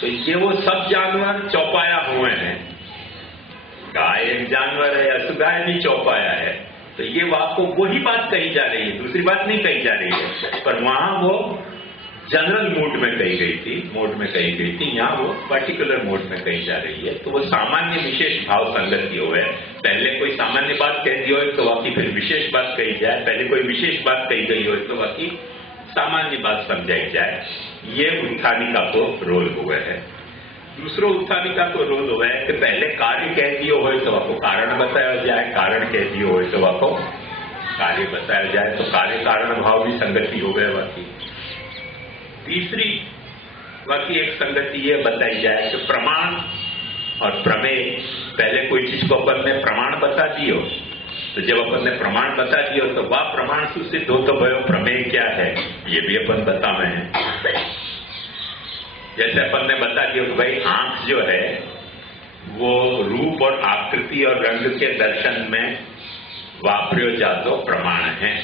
तो ये वो सब जानवर चौपाया हुए हैं। गाय एक जानवर है या तो गाय भी चौपाया है, तो ये आपको वही बात कही जा रही है, दूसरी बात नहीं कही जा रही है। पर वहां वो जनरल मोड में कही गई थी, मोड में कही गई थी, यहाँ वो पर्टिकुलर मोड में कही जा रही है। तो वो सामान्य विशेष भाव संगति हो है। पहले कोई सामान्य बात कह दी हो तो बाकी फिर विशेष बात कही जाए, पहले कोई विशेष बात कही गई हो तो बाकी सामान्य बात समझाई जाए। ये उत्थानिका को रोल हुआ है। दूसरो उत्थानिका को रोल हुआ है कि पहले कार्य कह दियो हो तो आपको कारण बताया जाए, कारण कह दियो हो तो आपको कार्य बताया जाए, तो कार्य कारण भाव भी संगति हो गए। बाकी तीसरी बाकी एक संगति ये बताई जाए कि प्रमाण और प्रमेय, पहले कोई चीज को अपन ने प्रमाण बता दियो, तो जब अपन ने प्रमाण बता दियो तो वह प्रमाण से सिद्ध हो तो भयो प्रमेय क्या है ये भी अपन बतावे हैं। जैसे अपन ने बता दिया कि भाई आंख जो है वो रूप और आकृति और रंग के दर्शन में वापरियो जातो प्रमाण है,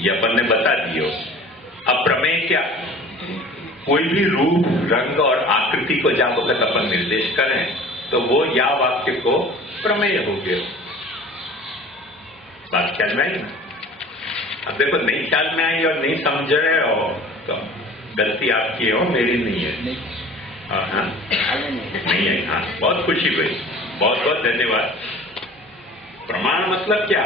ये अपन ने बता दियो। अब प्रमेय क्या, कोई भी रूप रंग और आकृति को जब वक्त अपन निर्देश करें तो वो या वाक्य को प्रमेय हो गया। बात ख्याल में आई ना? अब देखो नहीं ख्याल में आई और नहीं समझ रहे हो तो गलती आपकी हो, मेरी नहीं है। हाँ नहीं है। हाँ बहुत खुशी हुई, बहुत बहुत धन्यवाद। प्रमाण मतलब क्या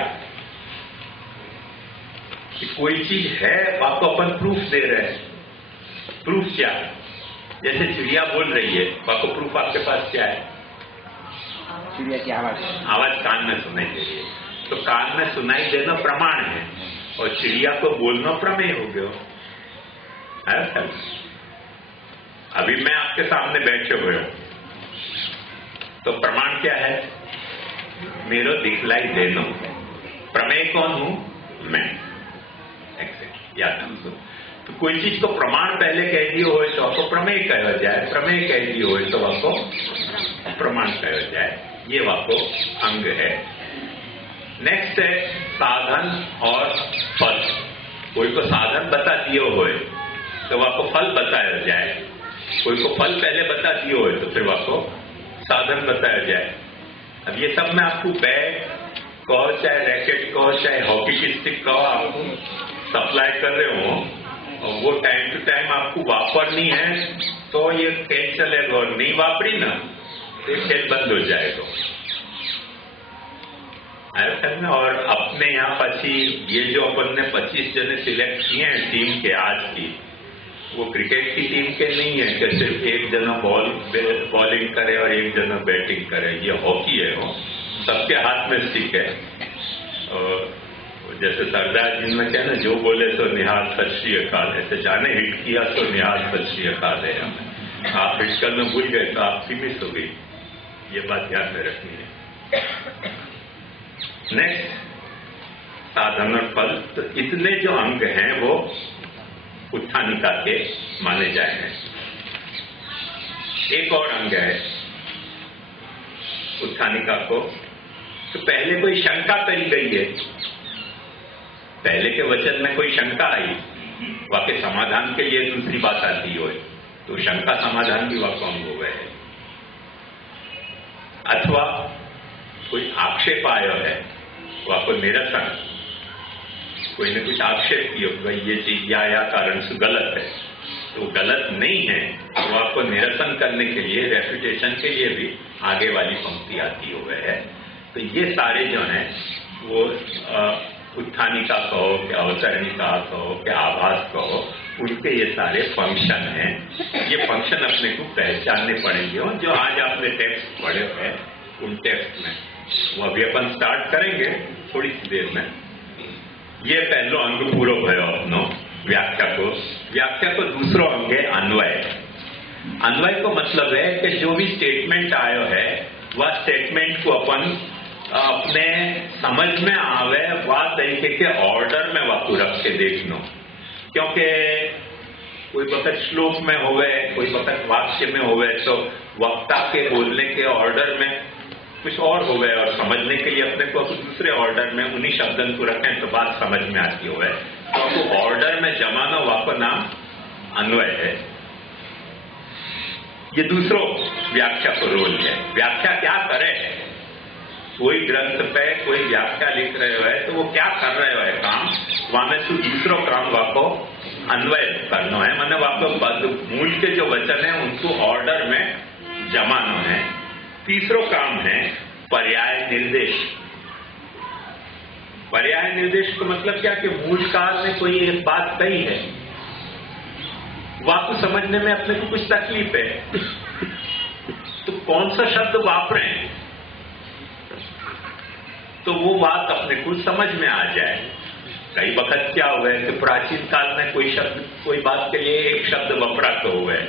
कि कोई चीज है आपको अपन प्रूफ दे रहे हैं। प्रूफ क्या, जैसे चिड़िया बोल रही है, आपको प्रूफ आपके पास क्या है? चिड़िया की आवाज, आवाज कान में सुनाई दे रही है, तो कान में सुनाई देना प्रमाण है और चिड़िया को बोलना प्रमेय हो गया। अभी मैं आपके सामने बैठे हुए हूं, तो प्रमाण क्या है? मेरो दिखलाई देनो। प्रमेय कौन हूं? मैं। एक्सेक्ट याद रखो। तो कोई चीज को प्रमाण पहले कह दियो हो तो आपको प्रमेय कहा जाए, प्रमेय कह दियो हो तो आपको प्रमाण कहा जाए। ये आपको अंग है। नेक्स्ट है साधन और फल। कोई को साधन बता दियो हो तो आपको फल बताया जाए, कोई को फल पहले बता दियो हो तो फिर आपको साधन बताया जाए। अब ये सब मैं आपको बैट कहो, चाहे रैकेट कहो, चाहे हॉकी की स्टिक कहो, आपको सप्लाई कर रहे हो और वो टाइम टू टाइम आपको वापरनी है तो ये खेल चलेगा, और नहीं वापरी ना तो ये खेल बंद हो जाएगा। और अपने यहाँ पची ये जो अपन ने 25 जने सिलेक्ट किए हैं टीम के आज की, वो क्रिकेट की टीम के नहीं है कि सिर्फ एक जना बॉलिंग करे और एक जना बैटिंग करे। ये हॉकी है, वो सबके हाथ में स्टिक है। और जैसे सरदार जी में क्या ना, जो बोले तो निहाल सत श्री अकाल, ऐसे जाने हिट किया तो निहाल सत श्री अकाल है। आप हिट करना भूल गए तो आप सीमित हो गई। ये बात ध्यान में रखनी है। नेक्स्ट साधन और फल। तो इतने जो अंग हैं वो उत्थानिका के माने जाए हैं। एक और अंग है उत्थानिका को, तो पहले कोई शंका करी गई है, पहले के वचन में कोई शंका आई, वाके समाधान के लिए दूसरी बात आती हो तो शंका समाधान भी वाक्य अंग हो गए है। अथवा कोई आक्षेप आयो है, वाको निरसन, कोई ने कुछ आक्षेप किया भाई ये चीज या कारण से गलत है, तो गलत नहीं है तो आपको निरसन करने के लिए, रेफ्यूटेशन के लिए भी आगे वाली पंक्ति आती हो गए है। तो ये सारे जो हैं वो उत्थानिका कहो, क्या अवतरणिका कहो, क्या आभास कहो, उनके ये सारे फंक्शन हैं। ये फंक्शन अपने को पहचानने पड़ेंगे, और जो आज आपने टेक्स्ट पढ़े हैं उन टेक्स्ट में वो अभी अपन स्टार्ट करेंगे थोड़ी सी देर में। ये पहलो अंग पूरो भयो अपनो व्याख्या को। व्याख्या को दूसरो अंग है अन्वय। अन्वय को मतलब है कि जो भी स्टेटमेंट आयो है वह स्टेटमेंट को अपन अपने समझ में आवे, वह तरीके के ऑर्डर में वाकू रख के देखनो। क्योंकि कोई वक्त श्लोक में होवे, कोई वक्त वाक्य में होवे, तो वक्ता के बोलने के ऑर्डर में कुछ और हो गए, और समझने के लिए अपने को दूसरे ऑर्डर में उन्हीं शब्दों को रखें तो बात समझ में आती हो। तो आपको ऑर्डर में जमाना वाको नाम अन्वय है। ये दूसरो व्याख्या को रोल है। व्याख्या क्या करे, कोई ग्रंथ पे कोई व्याख्या लिख रहे हो तो वो क्या कर रहे हो है काम, वहां में तो दूसरो काम वाको अन्वय करना है, मैंने वाको मूल के जो वचन है उनको ऑर्डर में जमाना है। तीसरो काम है पर्याय निर्देश। पर्याय निर्देश का मतलब क्या कि मूल काल में कोई एक बात कही है, वाको समझने में अपने को कुछ तकलीफ है, तो कौन सा शब्द वापरे तो वो बात अपने को समझ में आ जाए। कई वक्त क्या हुआ है कि प्राचीन काल में कोई शब्द, कोई बात के लिए एक शब्द वपरा तो हुआ है,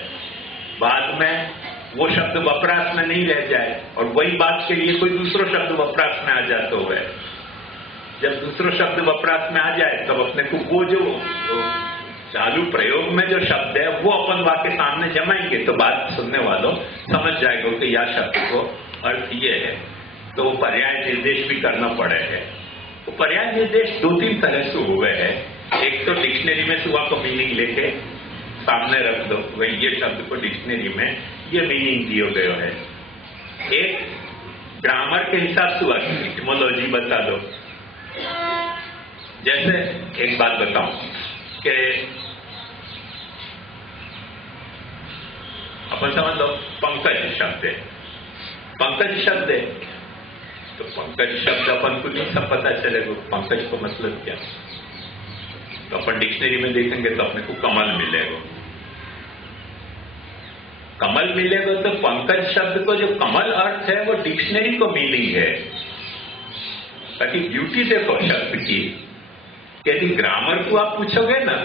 बाद में वो शब्द वपराश में नहीं रह जाए और वही बात के लिए कोई दूसरा शब्द वपराश में आ जाता हुआ है। जब दूसरा शब्द वपराश में आ जाए तब अपने को वो जो चालू प्रयोग में जो शब्द है वो अपन वाके सामने जमाएंगे तो बात सुनने वालों समझ जाएगा कि यह शब्द को अर्थ ये है। तो वो पर्याय निर्देश भी करना पड़े है। तो पर्याय निर्देश दो तीन तरह से हुए हैं। एक तो डिक्शनरी में सुबह को मीनिंग लेके सामने रख दो, वही ये शब्द को डिक्शनरी में ये मीनिंग दिया गया है। एक ग्रामर के हिसाब से इटिमोलॉजी बता दो। जैसे एक बात बताऊं कि अपन समझ लो पंकज शब्द है, पंकज शब्द है तो पंकज शब्द अपन को नहीं सब पता चलेगा पंकज को मतलब क्या। तो अपन डिक्शनरी में देखेंगे तो अपने को कमल मिलेगा, कमल मिलेगा तो पंकज शब्द को जो कमल अर्थ है वो डिक्शनरी को मीनिंग है। ताकि ब्यूटी देखो शब्द की, यदि ग्रामर को आप पूछोगे ना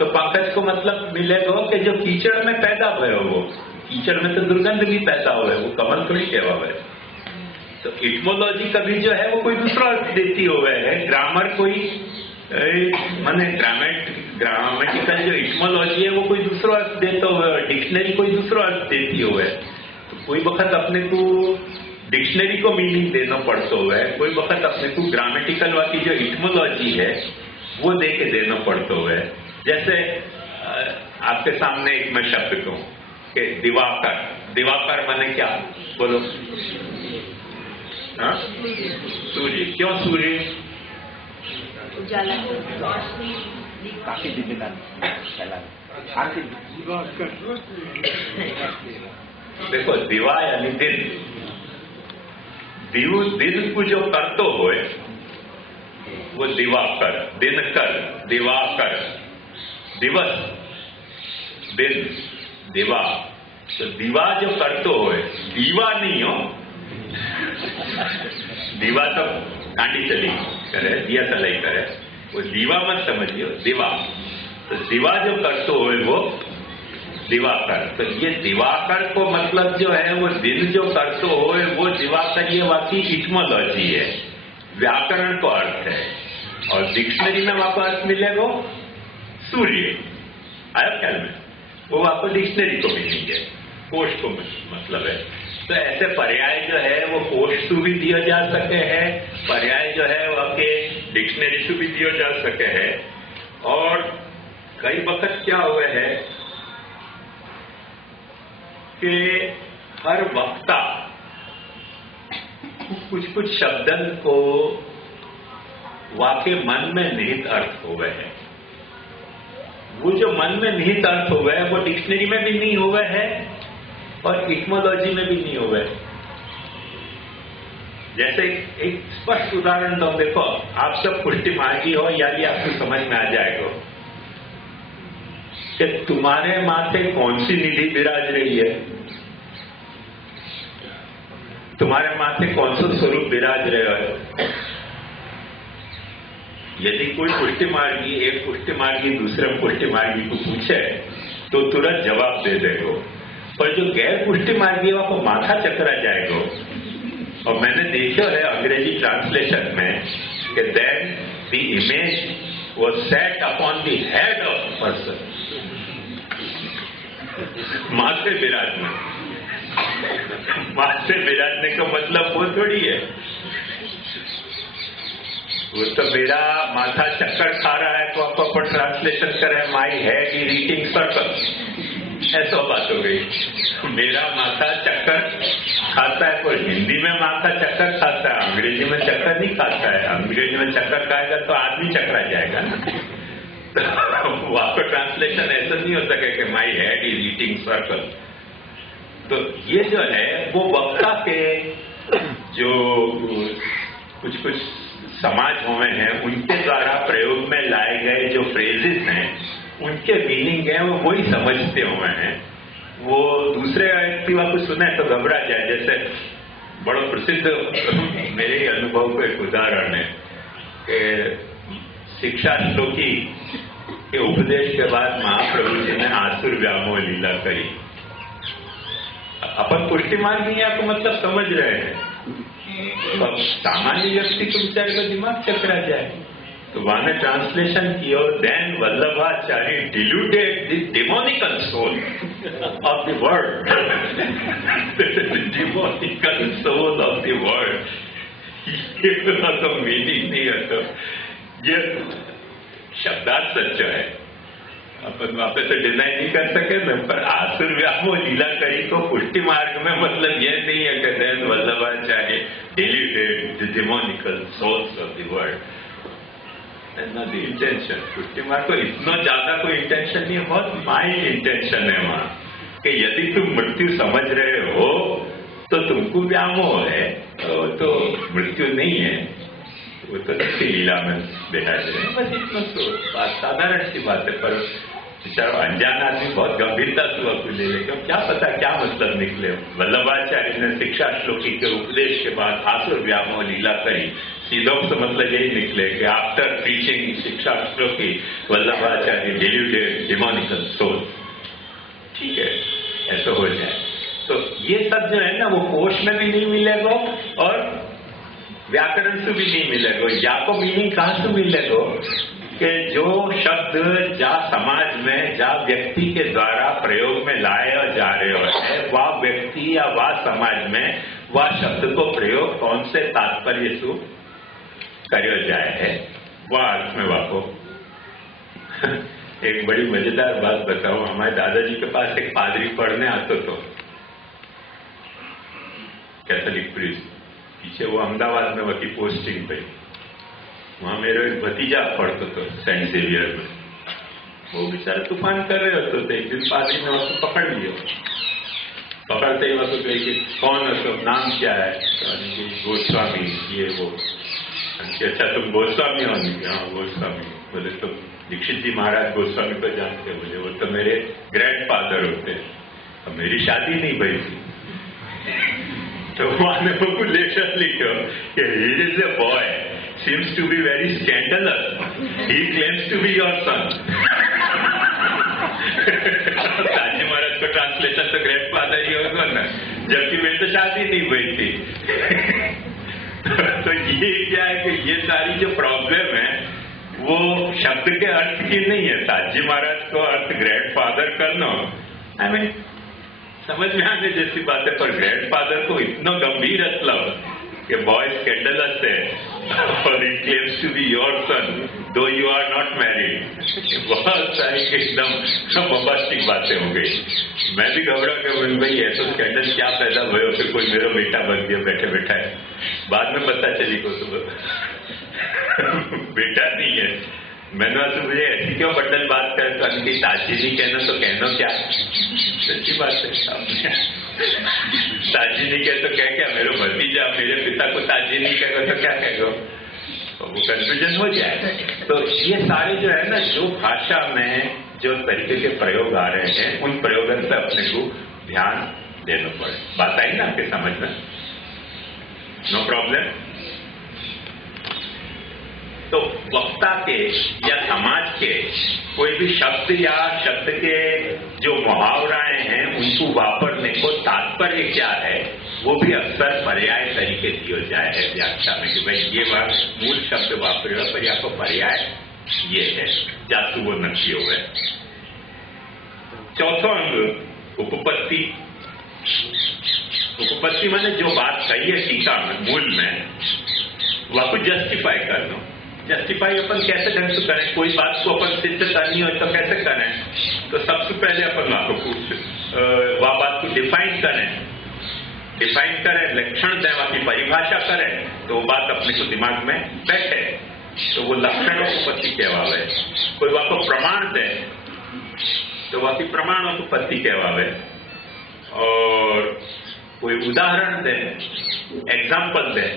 तो पंकज को मतलब मिलेगा कि जो कीचड़ में पैदा हुए हो, वो कीचड़ में तो दुर्गंध भी पैदा हुआ है, वो कमल थोड़ी सेवा है। तो इटमोलॉजी कभी जो है वो कोई दूसरा अर्थ देती हुआ है, ग्रामर कोई माने ग्रामेटिकल जो इटमोलॉजी है वो कोई दूसरा अर्थ देता हुआ है, डिक्शनरी कोई दूसरा अर्थ देती हुआ है। तो कोई वक्त अपने को डिक्शनरी को मीनिंग देना पड़ता हुआ है, कोई वक्त अपने को ग्रामेटिकल वाली जो इटमोलॉजी है वो दे के देना पड़ता हुआ है। जैसे आपके सामने एक मैं शब्द कहूं कि दिवाकर, दिवाकर माने क्या बोलो? हाँ, सूर्य। क्यों सूर्य? देखो दिवा यानी दिन, दिन को जो करते हुए वो दिवाकर, दिनकर, दिवाकर, दिवस, दिन, दिवा। तो दिवा जो करते हुए, दीवा नहीं हो, दीवा तो कांडी चली करे, दिया तलाई करे, वो दीवा मत समझियो, दिवा। तो दिवा जो करते हुए वो दिवाकर। तो ये दिवाकर को मतलब जो है वो दिन जो करते हुए वो दिवाकर, ये वाकई इटमोलॉजी है, व्याकरण को अर्थ है। और डिक्शनरी में आपको अर्थ मिलेगा सूर्य, आया ख्याल में? वो आपको डिक्शनरी को मीनिंग है, कोश को मतलब है। तो ऐसे पर्याय जो है वो कोश से भी दिया जा सके है, पर्याय जो है वो आपके डिक्शनरी से भी दिया जा सके है। और कई वक्त क्या हुआ है कि हर वक्ता कुछ शब्दन को वाकई मन में निहित अर्थ हो गए हैं। वो जो मन में निहित अर्थ हो गए वो डिक्शनरी में भी नहीं हुआ है और इटमोलॉजी में भी नहीं हुआ है। जैसे एक स्पष्ट उदाहरण दो, देखो आप सब पुष्टि मांगी हो यदि आपको समझ में आ जाएगा कि तुम्हारे माथे कौन सी निधि विराज रही है, तुम्हारे माथे कौन सा स्वरूप विराज रहा है। यदि कोई पुष्टि मार्गी, एक पुष्टि मार्गी दूसरे पुष्टि मार्गी को पूछे तो तुरंत जवाब दे देगा, पर जो गैर पुष्टि मार्गी है वो माथा चकरा जाएगा। और मैंने देखा है अंग्रेजी ट्रांसलेशन में कि then the image was set upon the head of person, माथे विराजने। माथे विराजने का मतलब वो थोड़ी है, वो तो मेरा माथा चक्कर खा रहा है तो आपको अपन ट्रांसलेशन करें my head is eating circle, ऐसा बात हो गई। मेरा माथा चक्कर खाता है, कोई हिंदी में माथा चक्कर खाता है, अंग्रेजी में चक्कर नहीं खाता है। अंग्रेजी में चक्कर खाएगा तो आदमी चकरा जाएगा ना। तो आपका ट्रांसलेशन ऐसा नहीं हो सके कि my head is eating circle. तो ये जो है वो वक्ता के जो कुछ समाज हुए हैं उनके द्वारा प्रयोग में लाए गए जो फ्रेजेस हैं उनके मीनिंग है वो वही समझते हुए हैं। वो दूसरे व्यक्ति को सुने तो घबरा जाए। जैसे बड़ा प्रसिद्ध मेरे अनुभव को एक उदाहरण है कि शिक्षा श्लोकी के उपदेश के बाद महाप्रभु जी ने आसुर व्यामोह लीला करी। अपन पुष्टि मार्गी आपको मतलब समझ रहे हैं, तो सामान्य व्यक्ति को बेचारे का दिमाग चकरा जाए। तो वहां ने ट्रांसलेशन किया, then Vallabhacharya diluted the demonical soul of the world, demonical soul of the world. ये तो मीनिंग नहीं है, तो ये शब्दार्थ सच्चा है, अपन वापस से डिजाइन नहीं कर सके न। पर आसुर व्यामोह लीला करी को पुष्टि मार्ग में मतलब यह नहीं है कि then Vallabhacharya deleted the demonical souls of the world. The intention Pushti Marg को इतना ज्यादा कोई इंटेंशन नहीं है, बहुत माइल्ड इंटेंशन है वहां कि यदि तुम मृत्यु समझ रहे हो तो तुमको व्यामोह है, तो मृत्यु नहीं है, वो तो लीला में बैठा जाए, बस इतना तो बात साधारण सी बात है। पर बेचारा अनजान आदमी बहुत गंभीरता से वस्तु ले लेगा, क्या पता क्या मतलब निकले। वल्लभाचार्य ने शिक्षा श्लोकी के उपदेश के बाद आसुर व्यामोह लीला करी, सीधों से मतलब यही निकले कि आफ्टर प्रीचिंग शिक्षा श्लोकी वल्लभाचार्य डिल्यूटेड डिमोनिकल सोल। ठीक है, ऐसा हो जाए तो ये सब जो है ना वो कोश में भी नहीं मिलेगा और व्याकरण से भी नहीं मिलेगा। या को मीनिंग कहाँ से मिलेगा कि जो शब्द जा समाज में जा व्यक्ति के द्वारा प्रयोग में लाया जा रहे है, वह व्यक्ति या वह समाज में वह शब्द को प्रयोग कौन से तात्पर्य से करो जाए है, वह अर्थ में वाको। एक बड़ी मजेदार बात बताऊं, हमारे दादाजी के पास एक पादरी पढ़ने आता तो, कैथोलिक प्रीस्ट, पीछे वो अहमदाबाद में वही पोस्टिंग पे, वहां मेरा एक भतीजा पढ़ता था सेंट जेवियर में। वो बेचारा तूफान कर रहे होते थे, एक दिन पादरी ने उसको पकड़ लिया, पकड़ते ही वह कहे कि कौन है, सब नाम क्या है, गोस्वामी, ये वो। अच्छा तुम गोस्वामी हो? हाँ गोस्वामी। बोले तो दीक्षित जी महाराज गोस्वामी को जानते? बोले वो तो मेरे ग्रैंड फादर होते हैं, अब मेरी शादी नहीं भई थी। तो वहां वो लेटर लिखो कि he is a boy, seems to be very scandalous, he claims to be your son। साजी महाराज को ट्रांसलेशन तो ग्रैंड फादर ही होगा ना, जबकि मेरी तो शादी नहीं हुई थी। तो ये क्या है कि ये सारी जो प्रॉब्लम है वो शब्द के अर्थ की नहीं है। साजी महाराज को अर्थ ग्रैंड फादर करना, आई मीन समझ में आने जैसी बात है, पर ग्रैंड फादर को इतना गंभीर मतलब कि बॉय स्कैंडलस है और he claims to be your son though you are not married. बहुत सारी एकदम बम्बास्टिक बातें हो गई। मैं भी घबरा के बोल भाई ऐसा स्कैंडल क्या पैदा हुए, फिर कोई मेरा बेटा बन गया बैठे बैठा है। बाद में पता चली को तो बेटा नहीं है। मैंने मुझे ऐसी क्यों बटन बात कर, तो अभी ताजी नहीं कहना तो कहना क्या, सच्ची बात है। ताजी नहीं कह तो क्या मेरे भतीजा मेरे पिता को ताजी नहीं कहेगा तो क्या कहेगा, तो वो कंफ्यूजन हो जाए। तो ये सारे जो है ना, जो भाषा में जो तरीके के प्रयोग आ रहे हैं, उन प्रयोगों से अपने को ध्यान देना पड़े। बात आई ना आपके समझ में? No problem. तो वक्ता के या समाज के कोई भी शब्द या शब्द के जो मुहावराएं हैं उनको वापरने को तात्पर्य क्या है, वो भी अक्सर पर्याय तरीके दिए जाए है व्याख्या में कि भाई ये बात मूल शब्द वापरेगा पर या तो पर्याय ये है, जातु वो नक्की हो गए। चौथा अंग उपपत्ति। उपपत्ति माने जो बात कही है टीका में मूल में, वह को जस्टिफाई करना। जस्टिफाई अपन कैसे ढंग से करें, कोई बात को अपन सिद्ध करनी हो तो कैसे करें, तो सबसे पहले अपन वह बात को डिफाइन करें, लक्षण दें, वहां की परिभाषा करें, तो वो बात अपने को दिमाग में बैठे, तो वो लक्षणोपत्ति कहवावे। कोई वहां को प्रमाण दे तो वहां की प्रमाणोपत्ति कहवावे, और कोई उदाहरण दे, एग्जाम्पल दे,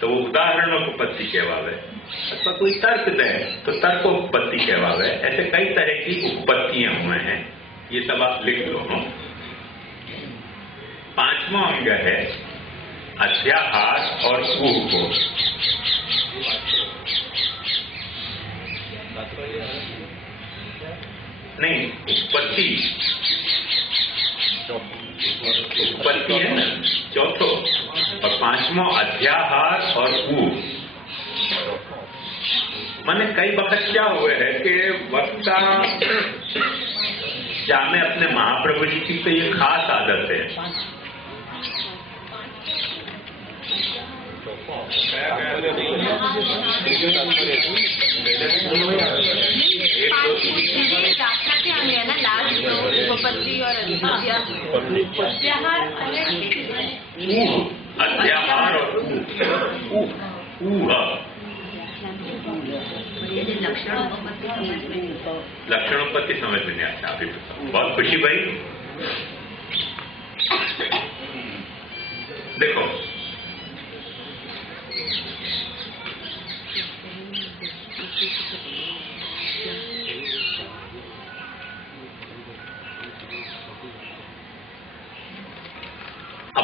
तो वो उदाहरणोपत्ति कहवावे। अथवा कोई तर्क दे तो तर्कोपत्ति कहवावे। ऐसे कई तरह की उपपत्तियां हुए हैं, ये सब आप लिख लो। पांचवा अंग है अध्याहार और ऊह को। नहीं, उपपत्ति है ना चौथो, और पांचवा अध्याहार और ऊह। मैंने कई वक्त क्या हुए है कि वक्ता जाने अपने महाप्रभु जी की तो ये खास आदत है, अध्याहार और लक्षणोपत्ति समझ में नहीं आता। अभी बहुत खुशी भाई। देखो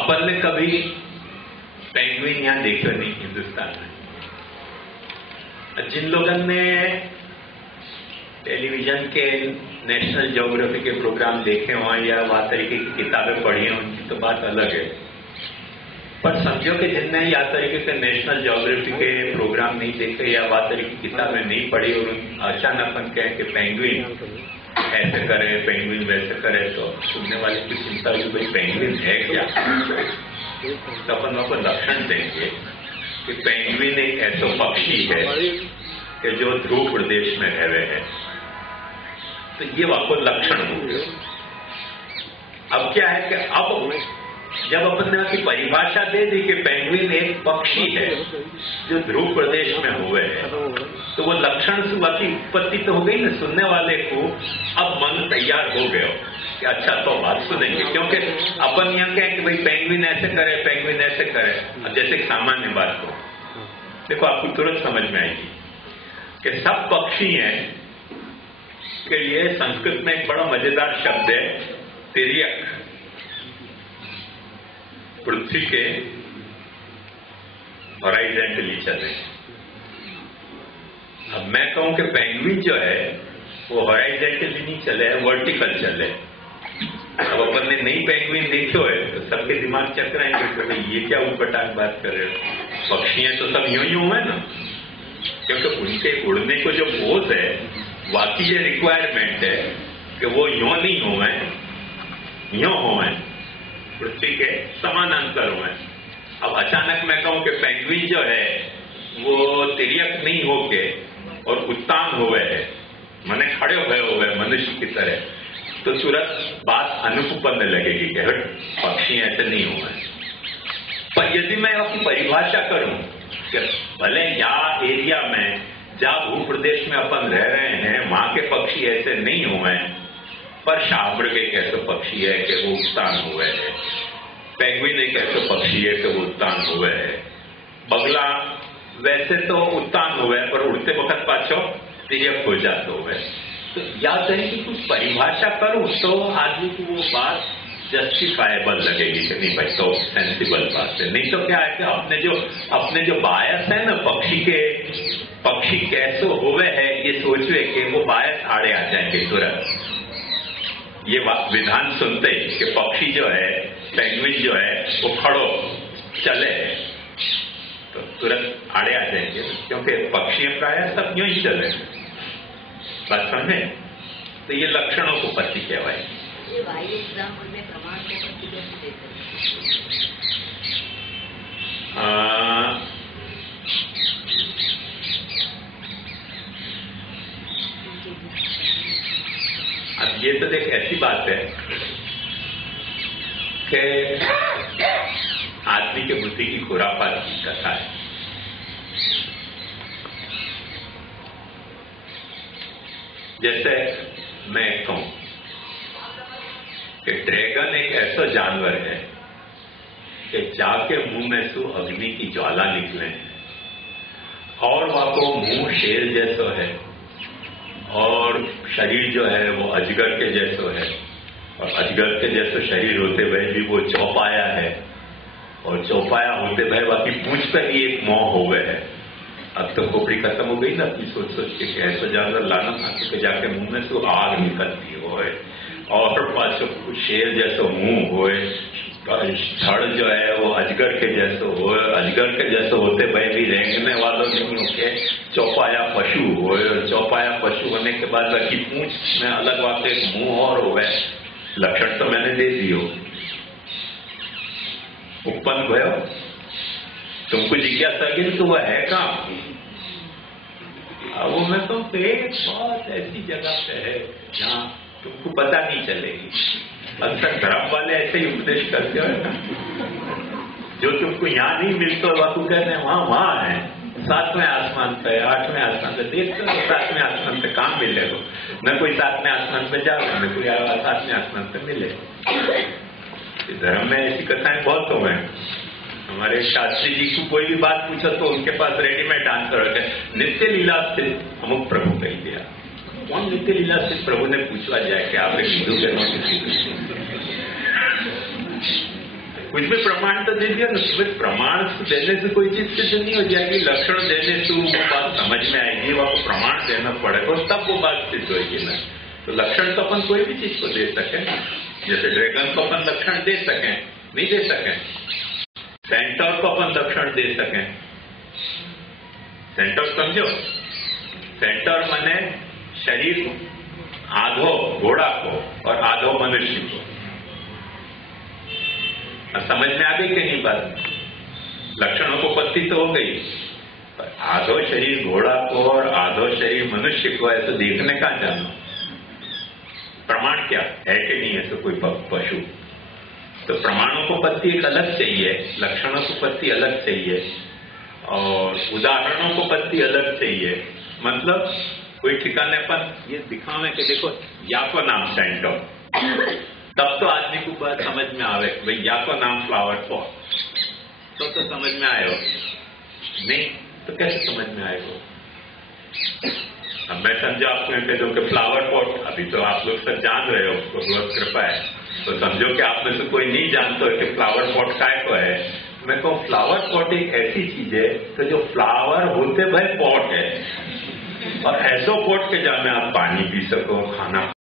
अपन ने कभी पेंगुइन यहां देखे नहीं हिंदुस्तान में। जिन लोगों ने टेलीविजन के नेशनल ज्योग्राफी के प्रोग्राम देखे हों या वह तरीके की किताबें पढ़ी हैं उनकी तो बात अलग है, पर समझो कि जिनने या तरीके से नेशनल ज्योग्राफी के प्रोग्राम नहीं देखे या वह तरीके की किताबें नहीं पढ़ी और अचानक अपन कहें कि पेंगुइन ऐसे करे पेंगुइन वैसे करे, तो सुनने वाले की चिंता हुई भाई पेंगुइन है क्या। तो अपन लक्षण देंगे कि पेंगुइन एक ऐसा पक्षी है कि जो ध्रुव प्रदेश में रह रहे हैं। तो ये आपको लक्षण हो गए। अब क्या है कि अब जब अपन ने की परिभाषा दे दी कि पेंगुइन एक पक्षी है जो ध्रुव प्रदेश में हुए हैं, तो वो लक्षण से की उत्पत्ति तो हो गई ना, सुनने वाले को अब मन तैयार हो गया कि अच्छा तो बात सुनेंगे, क्योंकि अपन यहाँ कहें कि भाई पेंगुइन ऐसे करे पेंगुइन ऐसे करे। अब जैसे सामान्य बात को देखो आपको तुरंत समझ में आएगी कि सब पक्षी हैं के लिए संस्कृत में एक बड़ा मजेदार शब्द है तिर्यक, पृथ्वी के हॉराइजेंटली चले। अब मैं कहूं कि पेंगुइन जो है वो हॉराइजेंटली नहीं चले, वर्टिकल चले। अब अपन ने नई पेंगुइन देखो है तो सबके दिमाग चकराएंगे कि भाई ये क्या ऊपटांग बात कर रहे हो, पक्षियां तो सब यूं यूं है ना, क्योंकि उनके उड़ने को जो पोज है वाकई ये रिक्वायरमेंट है कि वो यूं नहीं हुए यूं हुए, पृथ्वी के समानांतर हुए। अब अचानक मैं कहूं कि पेंगुइन जो है वो तिर्यक नहीं होके और उत्तान हुए है, मने खड़े हुए मनुष्य की तरह, तो तुरंत बात अनुपन्न लगेगी कि हट पक्षी ऐसे नहीं हुए। पर यदि मैं आपकी परिभाषा करूं कि भले यहाँ एरिया में जहां भू प्रदेश में अपन रह रहे हैं वहां के पक्षी ऐसे नहीं हुए, पर शाहमृग एक ऐसा पक्षी है कि वो उत्तान हुए है, पेंगुइन एक ऐसा पक्षी है कि वो उत्तान हुए है, बगला वैसे तो उत्तान हुए पर उड़ते वक्त पाछो तिर्यक हो जाते हुए। तो याद रहे कि कुछ परिभाषा करूं तो आदमी को वो बात जस्टिफाएबल लगेगी कि नहीं भाई तो सेंसिबल बात है। नहीं तो क्या है कि अपने जो बायस है ना पक्षी कैसे हुए है ये सोचे कि वो बायस आड़े आ जाएंगे तुरंत। ये विधान सुनते ही कि पक्षी जो है पेंगुइन जो है वो खड़ो चले तो तुरंत आड़े आ जाएंगे, क्योंकि पक्षी प्राय सब यूं ही चले। बात समझे? तो ये लक्षणों को पति कहवाए। ये बाई एग्जाम्पल में प्रमाण को पति कैसे देते हैं? अब ये तो देख ऐसी बात है कि आदमी के बुद्धि की खुरापात की कथा है। जैसे मैं कहूं कि ड्रैगन एक ऐसा जानवर है कि जाके मुंह में से अग्नि की ज्वाला निकले और वहां को मुंह शेर जैसा है और शरीर जो है वो अजगर के जैसा है, और अजगर के जैसा शरीर होते हुए भी वो चौपाया है, और चौपाया होते हुए बाकी पूंछ पर ही एक मोह हो गए है। अब तो खोपड़ी खत्म हो गई ना अपनी सोच के ऐसा जानवर लाना खाते के जाके मुंह में से आग निकलती हो और पास शेर जैसा मुंह हो, छड़ जो है वो अजगर के जैसे हो, अजगर के जैसे होते भय भी रेंगने वालों नहीं होके चौपाया पशु हो, और चौपाया पशु होने के बाद बाकी पूंछ में अलग वाले मुंह और हो गए। लक्षण तो मैंने दे दियो, उत्पन्न भयो, तुमको जिज्ञासा की तो वह है कहाँ? वो मैं तो एक बहुत ऐसी जगह पे है जहाँ तुमको पता नहीं चलेगी। अक्सर धर्म वाले ऐसे ही उपदेश करते हो, जो तुमको यहाँ नहीं मिलता वह तू कहते हैं वहाँ है, 7वें आसमान पे 8वें आसमान पे देखते हो, 7वें आसमान पे काम मिलेगा, न कोई 7वें आसमान पे जाओ न कोई 7वें आसमान पे मिले। धर्म में ऐसी कथाएं बहुत हो गए। हमारे शास्त्री जी को कोई भी बात पूछो तो उनके पास रेडीमेड आंसर है, नित्य लीला से अमुक प्रभु कह दिया। कौन नित्य लीला से प्रभु ने पूछवा जाए कि आप एक हिंदू के कुछ भी प्रमाण तो दे दिया ना, फिर प्रमाण देने से कोई चीज सिद्ध नहीं हो जाएगी। लक्षण देने से वो बात समझ में आएगी, वो प्रमाण देना पड़ेगा तब वो बात सिद्ध होगी ना। तो लक्षण तो अपन कोई भी चीज को दे सके, जैसे ड्रैगन को अपन लक्षण दे सकें, नहीं दे सकें। सेंटोर को अपन लक्षण दे सकें। सेंटोर समझो, सेंटोर माने शरीर आधो घोड़ा को और आधो मनुष्य को। अब समझ में आ गई कि नहीं बात? लक्षणों को पत्ती तो हो गई, पर आधो शरीर घोड़ा को और आधो शरीर मनुष्य को है तो देखने का जानो प्रमाण क्या है कि नहीं है। तो कोई पशु, तो प्रमाणों को पत्ती एक अलग चाहिए, लक्षणों को पत्ती अलग चाहिए और उदाहरणों को पत्ती अलग चाहिए। मतलब कोई ठिकाने पर ये दिखावे कि देखो या को नाम सेंटो, तब तो आदमी को बात समझ में आवे भाई या को नाम फ्लावर पॉट, तो समझ में आएगा। नहीं तो कैसे समझ में आएगा? अब मैं समझा आपको कह दो कि फ्लावर पॉट, अभी तो आप लोग सब जान रहे हो, उसको बहुत कृपा है, तो समझो कि आप में से कोई नहीं जानता कि फ्लावर पॉट काय को है। मैं कहूँ फ्लावर पॉट एक ऐसी चीज है तो जो फ्लावर होते भाई पॉट है, और ऐसो पॉट के जहाँ में आप पानी पी सको, खाना